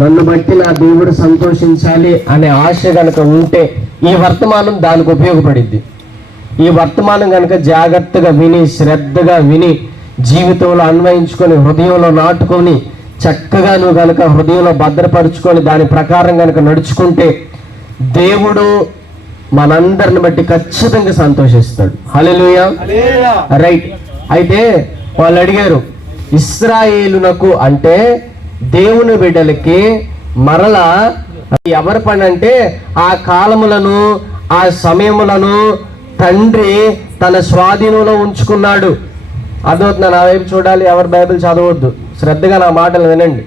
నన్ను బట్టి నా దేవుడు సంతోషించాలి అనే ఆశ కనుక ఉంటే ఈ వర్తమానం దానికి ఉపయోగపడిద్ది. ఈ వర్తమానం కనుక జాగ్రత్తగా విని, శ్రద్ధగా విని, జీవితంలో అన్వయించుకొని, హృదయంలో నాటుకొని, చక్కగా నువ్వు కనుక హృదయంలో భద్రపరుచుకొని దాని ప్రకారం కనుక నడుచుకుంటే దేవుడు మనందరిని బట్టి ఖచ్చితంగా సంతోషిస్తాడు. హల్లెలూయా. రైట్. అయితే వాళ్ళు అడిగారు, ఇశ్రాయేలునకు అంటే దేవుని బిడ్డలకి మరలా ఎవరి పని అంటే ఆ కాలములను, ఆ సమయములను తండ్రి తన స్వాధీనంలో ఉంచుకున్నాడు. అదవుతున్నా, నా వైపు చూడాలి, ఎవరు బైబిల్ చదవద్దు, శ్రద్ధగా నా మాటలు వినండి.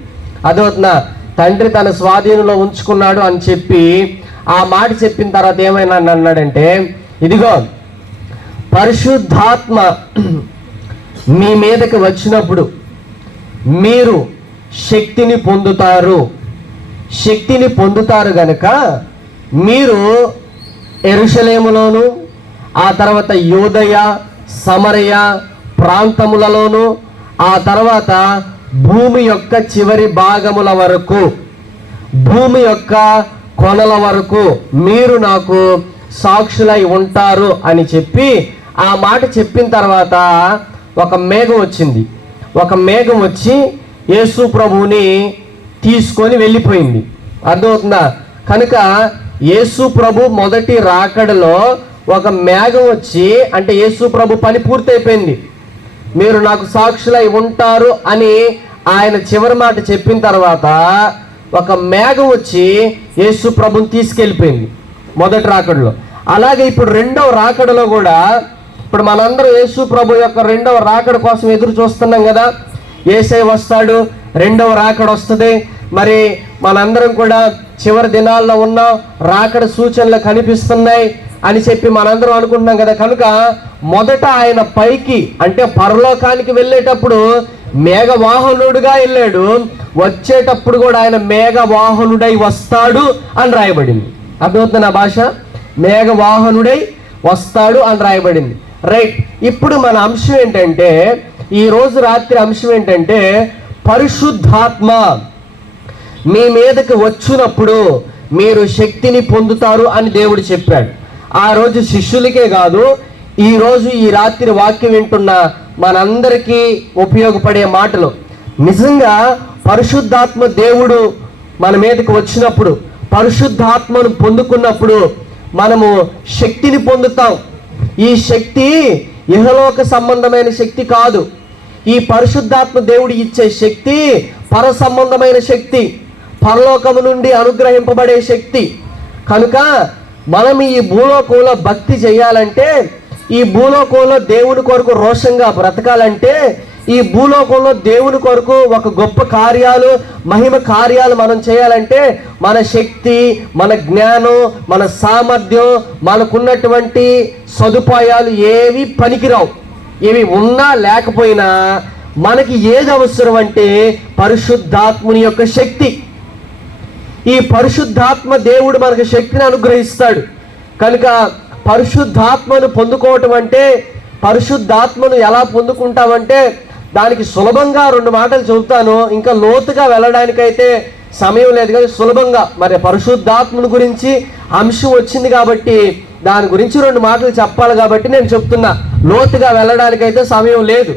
అదవుతున్నా, తండ్రి తన స్వాధీనంలో ఉంచుకున్నాడు అని చెప్పి ఆ మాట చెప్పిన తర్వాత ఏమైనా అన్నాడంటే, ఇదిగో పరిశుద్ధాత్మ మీ మీదకి వచ్చినప్పుడు మీరు శక్తిని పొందుతారు. శక్తిని పొందుతారు గనుక మీరు యెరూషలేములోను, ఆ తర్వాత యూదయ, సమరయ ప్రాంతములలోను, ఆ తర్వాత భూమి యొక్క చివరి భాగముల వరకు, భూమి యొక్క కొనల వరకు మీరు నాకు సాక్షులై ఉంటారు అని చెప్పి ఆ మాట చెప్పిన తర్వాత ఒక మేఘం వచ్చింది. ఒక మేఘం వచ్చి యేసు ప్రభువుని తీసుకొని వెళ్ళిపోయింది. అర్థమవుతుందా? కనుక యేసు ప్రభు మొదటి రాకడలో ఒక మేఘం వచ్చి, అంటే యేసు ప్రభు పని పూర్తయిపోయింది, మీరు నాకు సాక్షులై ఉంటారు అని ఆయన చివరి మాట చెప్పిన తర్వాత ఒక మేఘం వచ్చి యేసు ప్రభుని తీసుకెళ్ళిపోయింది మొదటి రాకడలో. అలాగే ఇప్పుడు రెండవ రాకడలో కూడా ఇప్పుడు మనందరం యేసు ప్రభు యొక్క రెండవ రాకడ కోసం ఎదురు చూస్తున్నాం కదా. యేసయ్య వస్తాడు, రెండవ రాకడ వస్తుంది. మరి మనందరం కూడా చివరి దినాల్లో ఉన్నాం, రాకడ సూచనలు కనిపిస్తున్నాయి అని చెప్పి మనందరం అనుకుంటున్నాం కదా. కనుక మొదట ఆయన పైకి అంటే పరలోకానికి వెళ్ళేటప్పుడు మేఘవాహనుడుగా వెళ్ళాడు, వచ్చేటప్పుడు కూడా ఆయన మేఘవాహనుడై వస్తాడు అని రాయబడింది. అర్థమవుతుంది నా భాష? మేఘవాహనుడై వస్తాడు అని రాయబడింది. రైట్. ఇప్పుడు మన అంశం ఏంటంటే, ఈ రోజు రాత్రి అంశం ఏంటంటే, పరిశుద్ధాత్మ మీ మీదకి వచ్చినప్పుడు మీరు శక్తిని పొందుతారు అని దేవుడు చెప్పాడు. ఆ రోజు శిష్యులకే కాదు, ఈరోజు ఈ రాత్రి వాక్యం వింటున్న మనందరికీ ఉపయోగపడే మాటలు. నిజంగా పరిశుద్ధాత్మ దేవుడు మన మీదకి వచ్చినప్పుడు, పరిశుద్ధాత్మను పొందుకున్నప్పుడు మనము శక్తిని పొందుతాం. ఈ శక్తి ఇహలోక సంబంధమైన శక్తి కాదు. ఈ పరిశుద్ధాత్మ దేవుడు ఇచ్చే శక్తి పర సంబంధమైన శక్తి, పరలోకము నుండి అనుగ్రహింపబడే శక్తి. కనుక మనం ఈ భూలోకంలో భక్తి చేయాలంటే, ఈ భూలోకంలో దేవుని కొరకు రోషంగా బ్రతకాలంటే, ఈ భూలోకంలో దేవుని కొరకు ఒక గొప్ప కార్యాలు, మహిమ కార్యాలు మనం చేయాలంటే మన శక్తి, మన జ్ఞానం, మన సామర్థ్యం, మనకున్నటువంటి సదుపాయాలు ఏవి పనికిరావు. ఇవి ఉన్నా లేకపోయినా మనకి ఏది అవసరం అంటే పరిశుద్ధాత్ముని యొక్క శక్తి. ఈ పరిశుద్ధాత్మ దేవుడు మనకు శక్తిని అనుగ్రహిస్తాడు. కనుక పరిశుద్ధాత్మను పొందుకోవటం అంటే, పరిశుద్ధాత్మను ఎలా పొందుకుంటామంటే దానికి సులభంగా 2 మాటలు చెబుతాను. ఇంకా లోతుగా వెళ్ళడానికైతే సమయం లేదు కానీ సులభంగా, మరి పరిశుద్ధాత్మను గురించి అంశం వచ్చింది కాబట్టి దాని గురించి 2 మాటలు చెప్పాలి కాబట్టి నేను చెప్తున్నా. లోతుగా వెళ్ళడానికైతే సమయం లేదు.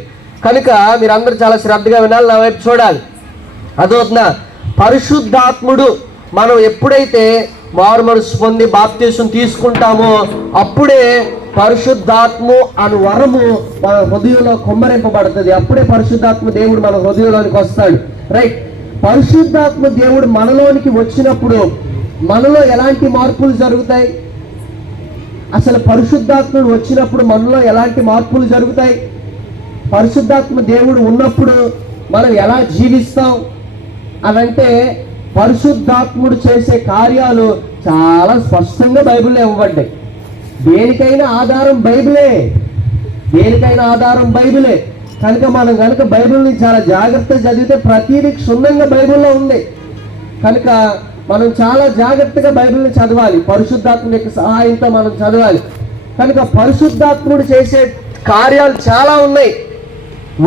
కనుక మీరందరూ చాలా శ్రద్ధగా వినాలి, నా వైపు చూడాలి. అదవుతుందా? పరిశుద్ధాత్ముడు మనం ఎప్పుడైతే మారు మనసు పొంది బాప్తీసం తీసుకుంటామో అప్పుడే పరిశుద్ధాత్మ అను వరము మన హృదయంలో కుమ్మరింపబడుతుంది. అప్పుడే పరిశుద్ధాత్మ దేవుడు మన హృదయంలోనికి వస్తాడు. రైట్. పరిశుద్ధాత్మ దేవుడు మనలోనికి వచ్చినప్పుడు మనలో ఎలాంటి మార్పులు జరుగుతాయి? అసలు పరిశుద్ధాత్ముడు వచ్చినప్పుడు మనలో ఎలాంటి మార్పులు జరుగుతాయి? పరిశుద్ధాత్మ దేవుడు ఉన్నప్పుడు మనం ఎలా జీవిస్తాం అనంటే, పరిశుద్ధాత్ముడు చేసే కార్యాలు చాలా స్పష్టంగా బైబిల్లో ఇవ్వబడ్డాయి. దేనికైనా ఆధారం బైబిలే, దేనికైనా ఆధారం బైబిలే. కనుక మనం కనుక బైబిల్ని చాలా జాగ్రత్తగా చదివితే ప్రతిదీ క్షుణ్ణంగా బైబిల్లో ఉంది. కనుక మనం చాలా జాగ్రత్తగా బైబిల్ని చదవాలి, పరిశుద్ధాత్ముడి యొక్క సహాయంతో మనం చదవాలి. కనుక పరిశుద్ధాత్ముడు చేసే కార్యాలు చాలా ఉన్నాయి.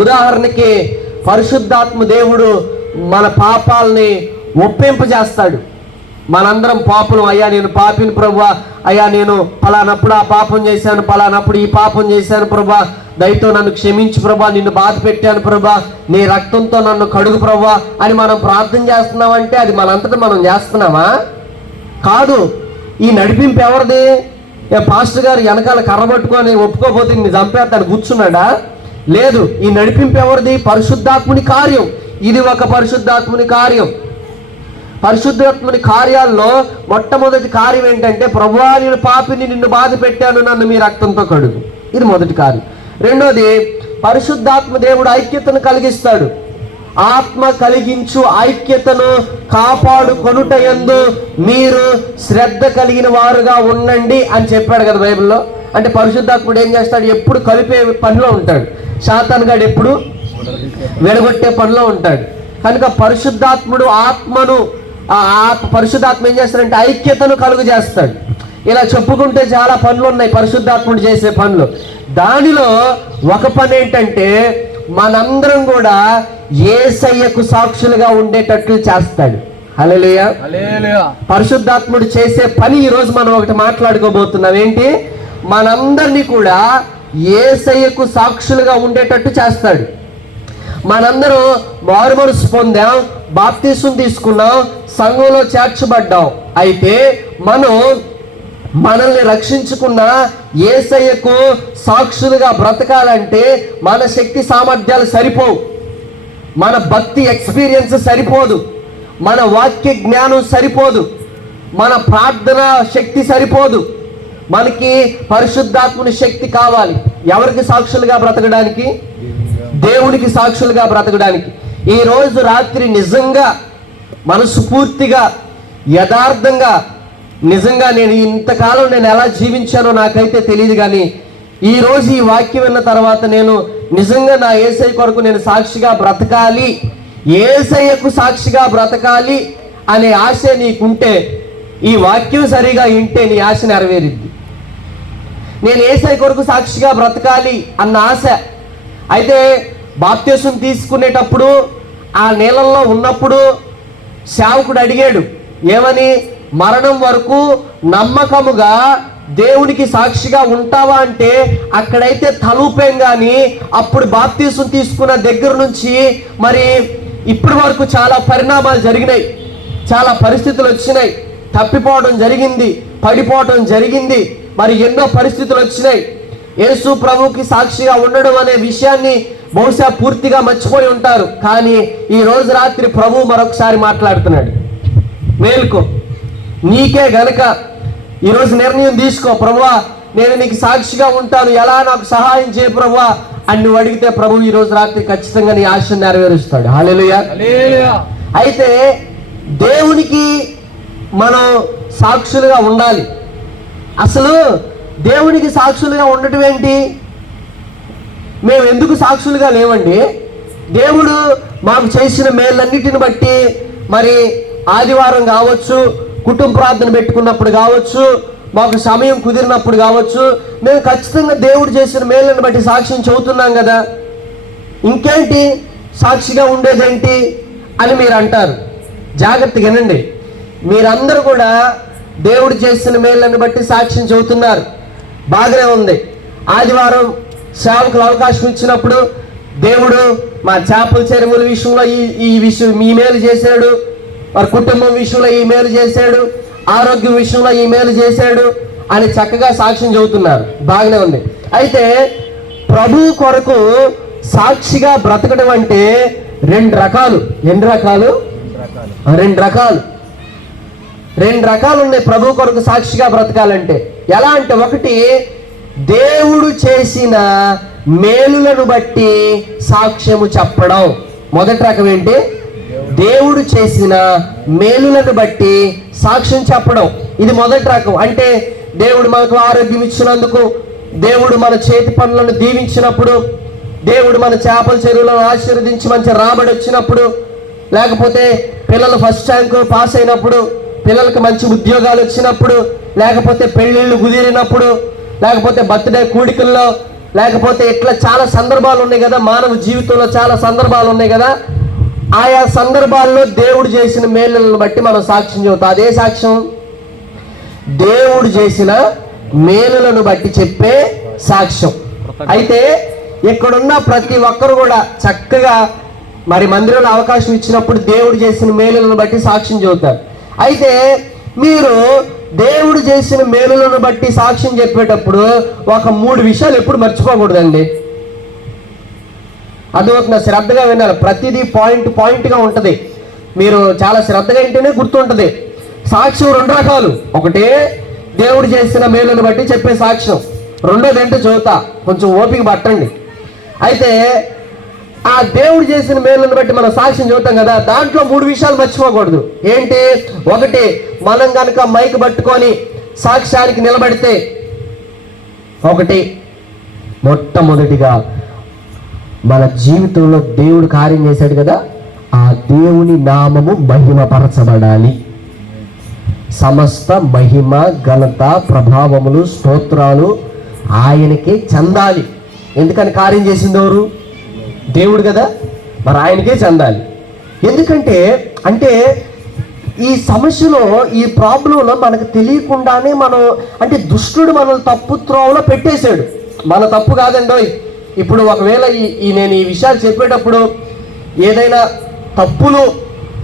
ఉదాహరణకి పరిశుద్ధాత్మ దేవుడు మన పాపాలని ఒప్పింపు చేస్తాడు. మనందరం పాపులం, అయ్యా నేను పాపిని ప్రభువా, అయ్యా నేను పలానప్పుడు ఆ పాపం చేశాను, పలానప్పుడు ఈ పాపం చేశాను ప్రభువా, దయతో నన్ను క్షమించు ప్రభువా, నిన్ను బాధ పెట్టాను ప్రభువా, నీ రక్తంతో నన్ను కడుగు ప్రభువా అని మనం ప్రార్థన చేస్తున్నామంటే అది మనంతటా మనం చేస్తున్నామా? కాదు. ఈ నడిపింపు ఎవరిది? పాస్టర్ గారు వెనకాల కర్రబట్టుకొని ఒప్పుకోపోతే నిన్ను చంపేస్తాడు కూర్చున్నాడా? లేదు. ఈ నడిపింపు ఎవరిది? పరిశుద్ధాత్ముని కార్యం. ఇది ఒక పరిశుద్ధాత్ముని కార్యం. పరిశుద్ధాత్ముని కార్యాల్లో మొట్టమొదటి కార్యం ఏంటంటే, ప్రభువా నేను పాపిని, నిన్ను బాధ పెట్టాను, నన్ను మీ రక్తంతో కడుగు. ఇది మొదటి కార్యం. రెండోది, పరిశుద్ధాత్మ దేవుడు ఐక్యతను కలిగిస్తాడు. ఆత్మ కలిగించు ఐక్యతను కాపాడుకొనుటయందు మీరు శ్రద్ధ కలిగిన వారుగా ఉండండి అని చెప్పాడు కదా బైబిల్లో. అంటే పరిశుద్ధాత్ముడు ఏం చేస్తాడు? ఎప్పుడు కలిపే పనిలో ఉంటాడు. సాతాను గాడు ఎప్పుడు విడగొట్టే పనిలో ఉంటాడు. కనుక పరిశుద్ధాత్ముడు ఆత్మను, పరిశుద్ధాత్మ ఏం చేస్తాడంటే ఐక్యతను కలుగు చేస్తాడు. ఇలా చెప్పుకుంటే చాలా పనులు ఉన్నాయి పరిశుద్ధాత్ముడు చేసే పనులు. దానిలో ఒక పని ఏంటంటే మనందరం కూడా యేసయ్యకు సాక్షులుగా ఉండేటట్లు చేస్తాడు. హల్లెలూయా. పరిశుద్ధాత్ముడు చేసే పని ఈరోజు మనం ఒకటి మాట్లాడుకోబోతున్నాం. ఏంటి? మనందరినీ కూడా యేసయ్యకు సాక్షులుగా ఉండేటట్టు చేస్తాడు. మనందరం మారుమనసు పొందాం, బాప్తీసం తీసుకున్నాం, సంఘంలో చేర్చబడ్డాం. అయితే మనల్ని రక్షించుకున్న యేసయ్యకు సాక్షులుగా బ్రతకాలంటే మన శక్తి సామర్థ్యాలు సరిపోవు, మన భక్తి ఎక్స్పీరియన్స్ సరిపోదు, మన వాక్య జ్ఞానం సరిపోదు, మన ప్రార్థన శక్తి సరిపోదు. మనకి పరిశుద్ధాత్ముని శక్తి కావాలి. ఎవరికి సాక్షులుగా బ్రతకడానికి? దేవునికి సాక్షులుగా బ్రతకడానికి. ఈరోజు రాత్రి నిజంగా మనస్ఫూర్తిగా యథార్థంగా నిజంగా నేను ఇంతకాలం నేను ఎలా జీవించానో నాకైతే తెలియదు, కానీ ఈరోజు ఈ వాక్యం విన్న తర్వాత నేను నిజంగా నా యేసయ్య కొరకు నేను సాక్షిగా బ్రతకాలి, యేసయ్యకు సాక్షిగా బ్రతకాలి అనే ఆశ నీకుంటే ఈ వాక్యం సరిగా వింటే నీ ఆశ నెరవేరిద్ది. నేను యేసయ్య కొరకు సాక్షిగా బ్రతకాలి అన్న ఆశ. అయితే బాప్తీసం తీసుకునేటప్పుడు ఆ నీళ్ళల్లో ఉన్నప్పుడు సేవకుడు అడిగాడు ఏమని? మరణం వరకు నమ్మకముగా దేవునికి సాక్షిగా ఉంటావా అంటే అక్కడైతే తలూపేం, కానీ అప్పుడు బాప్తీసం తీసుకున్న దగ్గర నుంచి మరి ఇప్పటి వరకు చాలా పరిణామాలు జరిగినాయి, చాలా పరిస్థితులు వచ్చినాయి. తప్పిపోవడం జరిగింది, పడిపోవడం జరిగింది, మరి ఎన్నో పరిస్థితులు వచ్చినాయి. యేసు ప్రభువుకి సాక్షిగా ఉండడం అనే విషయాన్ని బహుశా పూర్తిగా మర్చిపోయి ఉంటారు. కానీ ఈ రోజు రాత్రి ప్రభువు మరొకసారి మాట్లాడుతున్నాడు. మేల్కో, నీకే గనక ఈరోజు నిర్ణయం తీసుకో, ప్రభువా నేను నీకు సాక్షిగా ఉంటాను, ఎలా నాకు సహాయం చేయ ప్రభువా అని నువ్వు అడిగితే ప్రభువు ఈ రోజు రాత్రి ఖచ్చితంగా నీ ఆశను నెరవేరుస్తాడు. హల్లెలూయా. అయితే దేవునికి మనం సాక్షులుగా ఉండాలి. అసలు దేవునికి సాక్షులుగా ఉండటం ఏంటి? మేము ఎందుకు సాక్షులుగా లేవండి? దేవుడు మాకు చేసిన మేలన్నిటిని బట్టి, మరి ఆదివారం కావచ్చు, కుటుంబ ప్రార్థన పెట్టుకున్నప్పుడు కావచ్చు, మాకు సమయం కుదిరినప్పుడు కావచ్చు, మేము ఖచ్చితంగా దేవుడు చేసిన మేలను బట్టి సాక్ష్యం చెబుతున్నాం కదా, ఇంకేంటి సాక్షిగా ఉండేదేంటి అని మీరు అంటారు. జాగ్రత్తగా వినండి. మీరందరూ కూడా దేవుడు చేసిన మేలను బట్టి సాక్ష్యం చెబుతున్నారు, బాగానే ఉంది. ఆదివారం సేవకులు అవకాశం ఇచ్చినప్పుడు దేవుడు మా చేపల చెరువుల విషయంలో ఈ విషయం ఈ మేలు చేశాడు, వారి కుటుంబం విషయంలో ఈ మేలు చేశాడు, ఆరోగ్యం విషయంలో ఈ మేలు చేశాడు అని చక్కగా సాక్ష్యం చెబుతున్నారు, బాగానే ఉంది. అయితే ప్రభు కొరకు సాక్షిగా బ్రతకడం అంటే రెండు రకాలు. రెండు రకాలు ఉన్నాయి ప్రభు కొరకు సాక్షిగా బ్రతకాలంటే. ఎలా అంటే, ఒకటి దేవుడు చేసిన మేలులను బట్టి సాక్ష్యము చెప్పడం. మొదటి రకం ఏంటి? దేవుడు చేసిన మేలులను బట్టి సాక్ష్యం చెప్పడం. ఇది మొదటి రకం. అంటే దేవుడు మనకు ఆరోగ్యం ఇచ్చినందుకు, దేవుడు మన చేతి పనులను దీవించినప్పుడు, దేవుడు మన చేపల చెరువులను ఆశీర్వదించి మంచి రాబడి వచ్చినప్పుడు, లేకపోతే పిల్లలు ఫస్ట్ ర్యాంక్ పాస్ అయినప్పుడు, పిల్లలకు మంచి ఉద్యోగాలు వచ్చినప్పుడు, లేకపోతే పెళ్ళిళ్ళు కుదిరినప్పుడు, లేకపోతే బర్త్డే కూడికల్లో, లేకపోతే ఇట్లా చాలా సందర్భాలు ఉన్నాయి కదా, మానవ జీవితంలో చాలా సందర్భాలు ఉన్నాయి కదా. ఆయా సందర్భాల్లో దేవుడు చేసిన మేలులను బట్టి మనం సాక్ష్యం చెబుతాం. అదే సాక్ష్యం దేవుడు చేసిన మేలులను బట్టి చెప్పే సాక్ష్యం. అయితే ఇక్కడున్న ప్రతి ఒక్కరు కూడా చక్కగా మరి మందిరంలో అవకాశం ఇచ్చినప్పుడు దేవుడు చేసిన మేలులను బట్టి సాక్ష్యం చెబుతారు. అయితే మీరు దేవుడు చేసిన మేలులను బట్టి సాక్ష్యం చెప్పేటప్పుడు ఒక 3 విషయాలు ఎప్పుడు మర్చిపోకూడదండి. అర్థమవుతుందా? శ్రద్ధగా వినాలి. ప్రతిదీ పాయింట్గా ఉంటుంది. మీరు చాలా శ్రద్ధగా వింటేనే గుర్తుంటుంది. సాక్ష్యం 2 రకాలు. ఒకటే దేవుడు చేసిన మేలును బట్టి చెప్పే సాక్ష్యం. రెండోది ఏంటో చెబుతా, కొంచెం ఓపిక పట్టండి. అయితే ఆ దేవుడు చేసిన మేలును బట్టి మనం సాక్ష్యం చెబుతాం కదా, దాంట్లో 3 విషయాలు మర్చిపోకూడదు. ఏంటి? ఒకటి, మనం కనుక మైక్ పట్టుకొని సాక్ష్యానికి నిలబడితే, ఒకటి మొట్టమొదటిగా మన జీవితంలో దేవుడు కార్యం చేశాడు కదా, ఆ దేవుని నామము మహిమపరచబడాలి. సమస్త మహిమ, ఘనత, ప్రభావములు, స్తోత్రాలు ఆయనకే చెందాలి. ఎందుకని కార్యం చేసింది ఎవరు? దేవుడు కదా, మరి ఆయనకే చెందాలి. ఎందుకంటే ఈ సమస్యలో, ఈ ప్రాబ్లంలో మనకు తెలియకుండానే మనం దుష్టుడు మనల్ని తప్పు త్రోవలో పెట్టేశాడు. మన తప్పు కాదండో. ఇప్పుడు ఒకవేళ నేను ఈ విషయాలు చెప్పేటప్పుడు ఏదైనా తప్పులు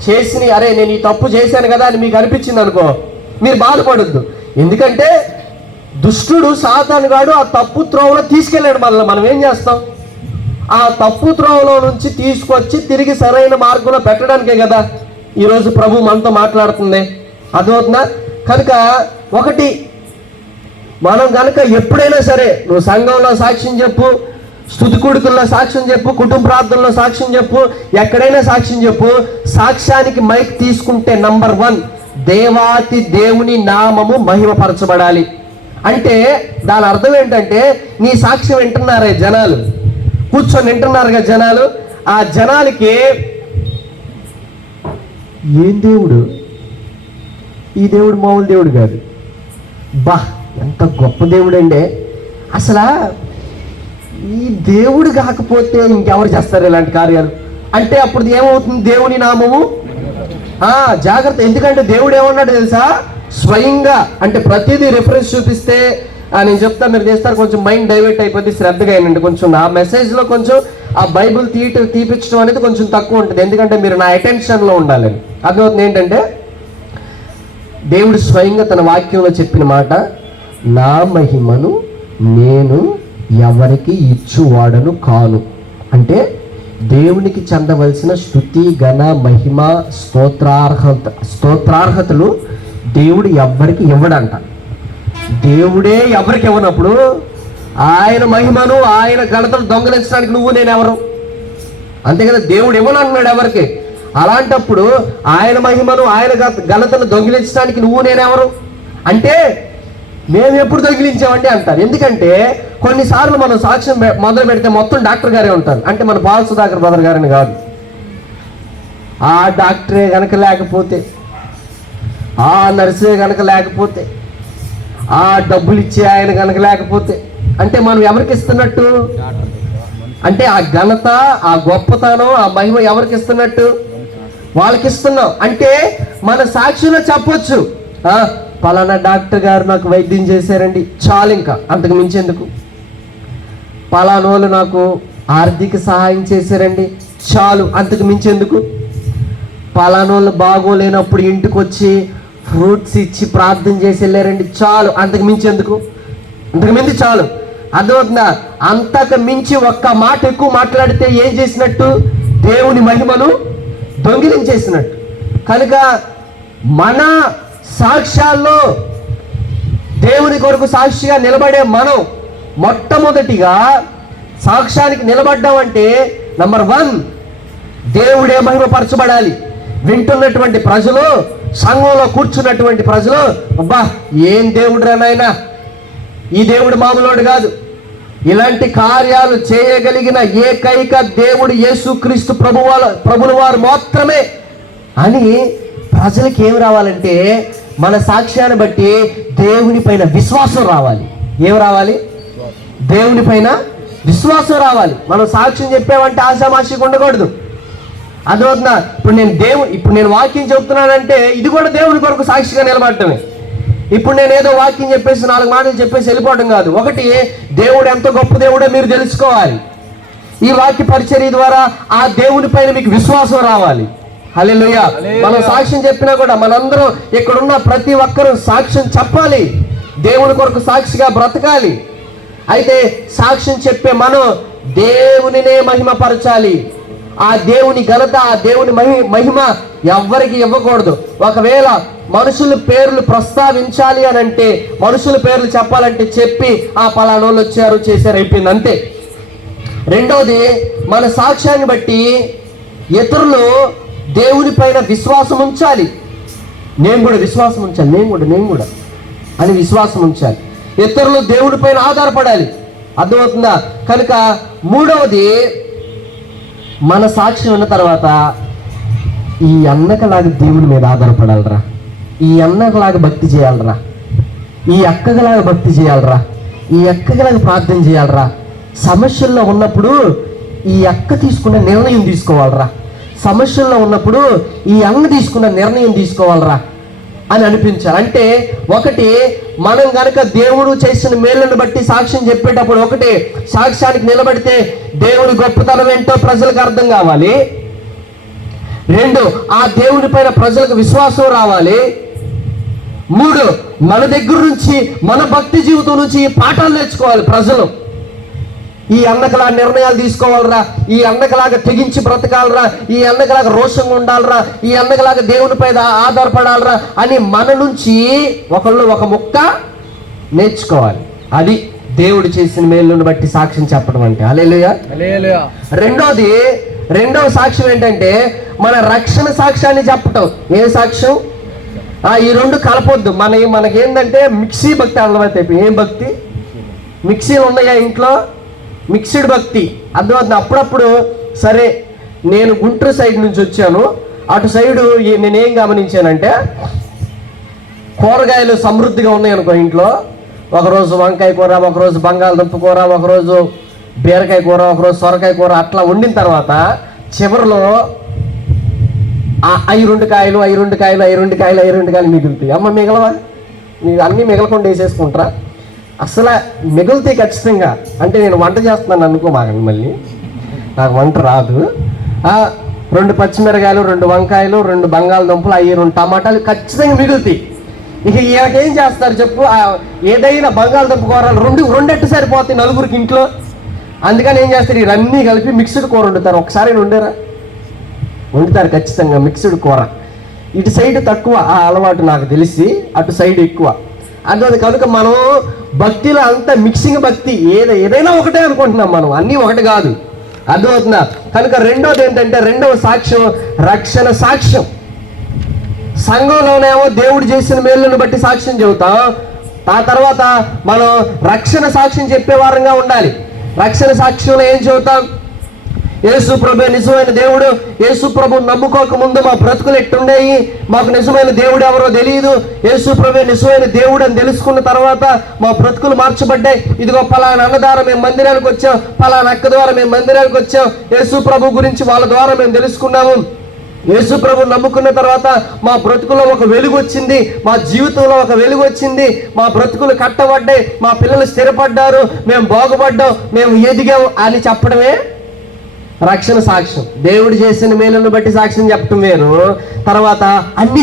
చేసి, అరే నేను ఈ తప్పు చేశాను కదా అని మీకు అనిపించింది అనుకో, మీరు బాధపడద్దు. ఎందుకంటే దుష్టుడు, సాతానుగాడు ఆ తప్పు త్రోవలో తీసుకెళ్ళాడు మనల్ని. మనం ఏం చేస్తాం? ఆ తప్పు త్రోవలో నుంచి తీసుకొచ్చి తిరిగి సరైన మార్గంలో పెట్టడానికే కదా ఈరోజు ప్రభు మనతో మాట్లాడుతుంది. అర్థమవుతుందా? కనుక ఒకటి, మనం కనుక ఎప్పుడైనా సరే, నువ్వు సంఘంలో సాక్ష్యం చెప్పు, స్తుతి కూడికల్లో సాక్ష్యం చెప్పు, కుటుంబ ప్రార్థనలో సాక్ష్యం చెప్పు, ఎక్కడైనా సాక్ష్యం చెప్పు, సాక్ష్యానికి మైక్ తీసుకుంటే నంబర్ 1, దేవాతి దేవుని నామము మహిమపరచబడాలి. అంటే దాని అర్థం ఏంటంటే, నీ సాక్ష్యం వింటున్నారే జనాలు, కూర్చొని వింటున్నారుగా జనాలు, ఆ జనాలకి ఏం దేవుడు, ఈ దేవుడు మామూలు దేవుడు కాదు, బా ఎంత గొప్ప దేవుడు అండి, అసలు ఈ దేవుడు కాకపోతే ఇంకెవరు చేస్తారు ఇలాంటి కార్యాలు అంటే అప్పుడు ఏమవుతుంది? దేవుని నామము జాగ్రత్త. ఎందుకంటే దేవుడు ఏమన్నాడు తెలుసా? స్వయంగా. అంటే ప్రతిదీ రిఫరెన్స్ చూపిస్తే నేను చెప్తా, మీరు చేస్తారు, కొంచెం మైండ్ డైవర్ట్ అయిపోద్ది. శ్రద్ధగా అయినండి. కొంచెం నా మెసేజ్లో కొంచెం ఆ బైబుల్ తీపించడం అనేది కొంచెం తక్కువ ఉంటుంది. ఎందుకంటే మీరు నా అటెన్షన్లో ఉండాలని. అర్థమవుతుంది ఏంటంటే, దేవుడు స్వయంగా తన వాక్యంలో చెప్పిన మాట, నా మహిమను నేను ఎవరికి ఇచ్చువాడను కాను. అంటే దేవునికి చెందవలసిన స్తుతి, ఘన, మహిమ, స్తోత్రార్హతలు దేవుడు ఎవ్వరికి ఇవ్వడంట. దేవుడే ఎవరికి ఇవ్వనప్పుడు ఆయన మహిమను, ఆయన ఘనతను దొంగలించడానికి నువ్వు నేను ఎవరు? అంతే కదా, దేవుడు ఇవ్వనంటున్నాడు ఎవరికి. అలాంటప్పుడు ఆయన మహిమను, ఆయన ఘనతను దొంగిలించడానికి నువ్వు నేనెవరు అంటే, మేము ఎప్పుడు దొంగిలించామండి అంటారు. ఎందుకంటే కొన్నిసార్లు మనం సాక్ష్యం మొదలు పెడితే మొత్తం డాక్టర్ గారే ఉంటారు. అంటే మన బాల సుధాకర్ బ్రదర్ గారిని కాదు, ఆ డాక్టరే కనుక లేకపోతే, ఆ నర్సే కనుక లేకపోతే, ఆ డబ్బులు ఇచ్చే ఆయన కనుక లేకపోతే, అంటే మనం ఎవరికి ఇస్తున్నట్టు? అంటే ఆ ఘనత, ఆ గొప్పతనం, ఆ మహిమ ఎవరికి ఇస్తున్నట్టు? వాళ్ళకి ఇస్తున్నాం. అంటే మన సాక్షిలో చెప్పొచ్చు, పలానా డాక్టర్ గారు నాకు వైద్యం చేశారండి, చాలు, ఇంకా అంతకు మించి ఎందుకు? పలానోళ్ళు నాకు ఆర్థిక సహాయం చేశారండి, చాలు, అంతకు మించి ఎందుకు? పలానోళ్ళు బాగోలేనప్పుడు ఇంటికి వచ్చి ఫ్రూట్స్ ఇచ్చి ప్రార్థన చేసి వెళ్ళారండి, చాలు, అంతకు మించి ఎందుకు? అంతకు మించి చాలు. అర్థమవుతుందా? అంతకు మించి ఒక్క మాట ఎక్కువ మాట్లాడితే ఏం చేసినట్టు? దేవుని మహిమను దొంగిలించేసినట్టు. కనుక మన సాక్ష్యాల్లో దేవుని కొరకు సాక్షిగా నిలబడే మనం మొట్టమొదటిగా సాక్ష్యానికి నిలబడ్డామంటే నంబర్ 1, దేవుడే మహిమపరచబడాలి. వింటున్నటువంటి ప్రజలు, సంఘంలో కూర్చున్నటువంటి ప్రజలు, అబ్బా ఏం దేవుడు రా నాయనా, ఈ దేవుడు మామూలుడు కాదు, ఇలాంటి కార్యాలు చేయగలిగిన ఏకైక దేవుడు యేసుక్రీస్తు ప్రభుల వారు మాత్రమే అని ప్రజలకు ఏం రావాలంటే, మన సాక్ష్యాన్ని బట్టి దేవుని పైన విశ్వాసం రావాలి. ఏం రావాలి? దేవుని పైన విశ్వాసం రావాలి. మనం సాక్ష్యం చెప్పామంటే ఆశామాషిగా ఉండకూడదు. అదవుతుందా? ఇప్పుడు నేను వాక్యం చెప్తున్నానంటే ఇది కూడా దేవుని కొరకు సాక్షిగా నిలబడటమే. ఇప్పుడు నేను ఏదో వాక్యం చెప్పేసి 4 మాటలు చెప్పేసి వెళ్ళిపోవడం కాదు. ఒకటి, దేవుడు ఎంత గొప్ప దేవుడో మీరు తెలుసుకోవాలి. ఈ వాక్య పరిచర్య ద్వారా ఆ దేవుని పైన మీకు విశ్వాసం రావాలి. హల్లెలూయా. మనం సాక్ష్యం చెప్పినా కూడా మనందరం ఇక్కడున్న ప్రతి ఒక్కరూ సాక్ష్యం చెప్పాలి, దేవుని కొరకు సాక్షిగా బ్రతకాలి. అయితే సాక్ష్యం చెప్పే మనం దేవునినే మహిమపరచాలి. ఆ దేవుని ఘనత, ఆ దేవుని మహిమ ఎవ్వరికి ఇవ్వకూడదు. ఒకవేళ మనుషుల పేర్లు ప్రస్తావించాలి అని అంటే, మనుషుల పేర్లు చెప్పాలంటే చెప్పి ఆ పలానోళ్ళు వచ్చారు చేశారు అయిపోయింది అంతే. రెండోది, మన సాక్ష్యాన్ని బట్టి ఇతరులు దేవుని పైన విశ్వాసం ఉంచాలి. నేను కూడా విశ్వాసం ఉంచాలి, నేను కూడా అని విశ్వాసం ఉంచాలి. ఇతరులు దేవుని పైన ఆధారపడాలి. అర్థమవుతుందా? కనుక మూడవది, మన సాక్ష్యం ఉన్న తర్వాత ఈ అన్నకలాగా దేవుని మీద ఆధారపడాలరా, ఈ అన్నకలాగా భక్తి చేయాలరా, ఈ అక్కగలాగా భక్తి చేయాలరా, ఈ అక్కగలాగా ప్రార్థన చేయాలరా. సమస్యల్లో ఉన్నప్పుడు ఈ అక్క తీసుకున్న నిర్ణయం తీసుకోవాలరా, సమస్యల్లో ఉన్నప్పుడు ఈ అన్న తీసుకున్న నిర్ణయం తీసుకోవాలరా అని అనిపించాలి. అంటే ఒకటి, మనం గనక దేవుడు చేసిన మేళ్ళను బట్టి సాక్ష్యం చెప్పేటప్పుడు ఒకటి, సాక్ష్యానికి నిలబడితే దేవుని గొప్పతనం ఏంటో ప్రజలకు అర్థం కావాలి. 2, ఆ దేవుని పైన ప్రజలకు విశ్వాసం రావాలి. 3, మన దగ్గర నుంచి, మన భక్తి జీవితం నుంచి ఈ పాఠాలు నేర్చుకోవాలి ప్రజలు. ఈ అన్నకలా నిర్ణయాలు తీసుకోవాలరా, ఈ అన్నకలాగా తెగించి బ్రతకాలరా, ఈ అన్నకలాగా రోషంగా ఉండాలరా, ఈ అన్నకలాగా దేవుని పైన ఆధారపడాలరా అని మన నుంచి ఒకళ్ళు ఒక ముక్క నేర్చుకోవాలి. అది దేవుడు చేసిన మేలును బట్టి సాక్ష్యం చెప్పడం అంటే. హల్లెలూయా. రెండవ సాక్ష్యం ఏంటంటే మన రక్షణ సాక్ష్యాన్ని చెప్పటం. ఏ సాక్ష్యం? ఈ రెండు కలపొద్దు. మనకేంటంటే మిక్సీ భక్తి అలవాటు అయిపోయి. ఏం భక్తి? మిక్సీలు ఉన్నాయా ఇంట్లో? మిక్స్డ్ భక్తి. అర్థమవుతుంది. అప్పుడప్పుడు సరే, నేను గుంటూరు సైడ్ నుంచి వచ్చాను, అటు సైడు నేనేం గమనించానంటే కూరగాయలు సమృద్ధిగా ఉన్నాయి అనుకో ఇంట్లో. ఒకరోజు వంకాయ కూర, ఒకరోజు బంగాళదుంప కూర, ఒకరోజు బీరకాయ కూర, ఒకరోజు సొరకాయ కూర, అట్లా వండిన తర్వాత చివరిలో అవి 2 కాయలు మిగులుతాయి. అమ్మ మిగలవా? మీరు అన్నీ మిగలకుండా వేసేసుకుంటారా? అసలు మిగులుతాయి ఖచ్చితంగా. అంటే నేను వంట చేస్తున్నాను అనుకో, మళ్ళీ నాకు వంట రాదు. 2 పచ్చిమిరకాయలు, 2 వంకాయలు, 2 బంగాళదుంపలు, 2 టమాటాలు ఖచ్చితంగా మిగులుతాయి. ఇక ఏం చేస్తారు చెప్పు? ఏదైనా బంగాళదుంప కూరలు 2 సరిపోతాయి నలుగురికి ఇంట్లో. అందుకని ఏం చేస్తారు, ఇవన్నీ కలిపి మిక్స్డ్ కూర వండుతారు. ఒకసారి వండుతారు ఖచ్చితంగా మిక్స్డ్ కూర. ఇటు సైడ్ తక్కువ ఆ అలవాటు నాకు తెలిసి, అటు సైడ్ ఎక్కువ. అందువల్ల కనుక మనం భక్తిలో అంతా మిక్సింగ్ భక్తి. ఏదైనా ఒకటే అనుకుంటున్నాం మనం, అన్నీ ఒకటి కాదు. అర్థమవుతుందా? కనుక రెండోది ఏంటంటే, రెండవ సాక్ష్యం రక్షణ సాక్ష్యం. సంఘంలోనేమో దేవుడు చేసిన మేలును బట్టి సాక్ష్యం చెబుతాం. ఆ తర్వాత మనం రక్షణ సాక్ష్యం చెప్పే వారంగా ఉండాలి. రక్షణ సాక్ష్యంలో ఏం చెబుతాం? యేసు ప్రభు నిజమైన దేవుడు. యేసు ప్రభు నమ్ముకోక ముందు మా బ్రతుకులు ఎట్టుండేవి, మాకు నిజమైన దేవుడు ఎవరో తెలియదు. యేసు ప్రభు నిజమైన దేవుడు అని తెలుసుకున్న తర్వాత మా బ్రతుకులు మార్చబడ్డాయి. ఇదిగో పలానా అన్న ద్వారా మేము మందిరానికి వచ్చాం, పలానా అక్క ద్వారా మేము మందిరానికి వచ్చాం. యేసు ప్రభు గురించి వాళ్ళ ద్వారా మేము తెలుసుకున్నాము. యేసు ప్రభు నమ్ముకున్న తర్వాత మా బ్రతుకులో ఒక వెలుగు వచ్చింది, మా జీవితంలో ఒక వెలుగు వచ్చింది, మా బ్రతుకులు కట్టబడ్డాయి, మా పిల్లలు స్థిరపడ్డారు, మేము బాగుపడ్డాం, మేము ఎదిగాం అని చెప్పడమే రక్షణ సాక్ష్యం. దేవుడు చేసిన మేలును బట్టి సాక్ష్యం చెప్పడం వేరు. తర్వాత అన్ని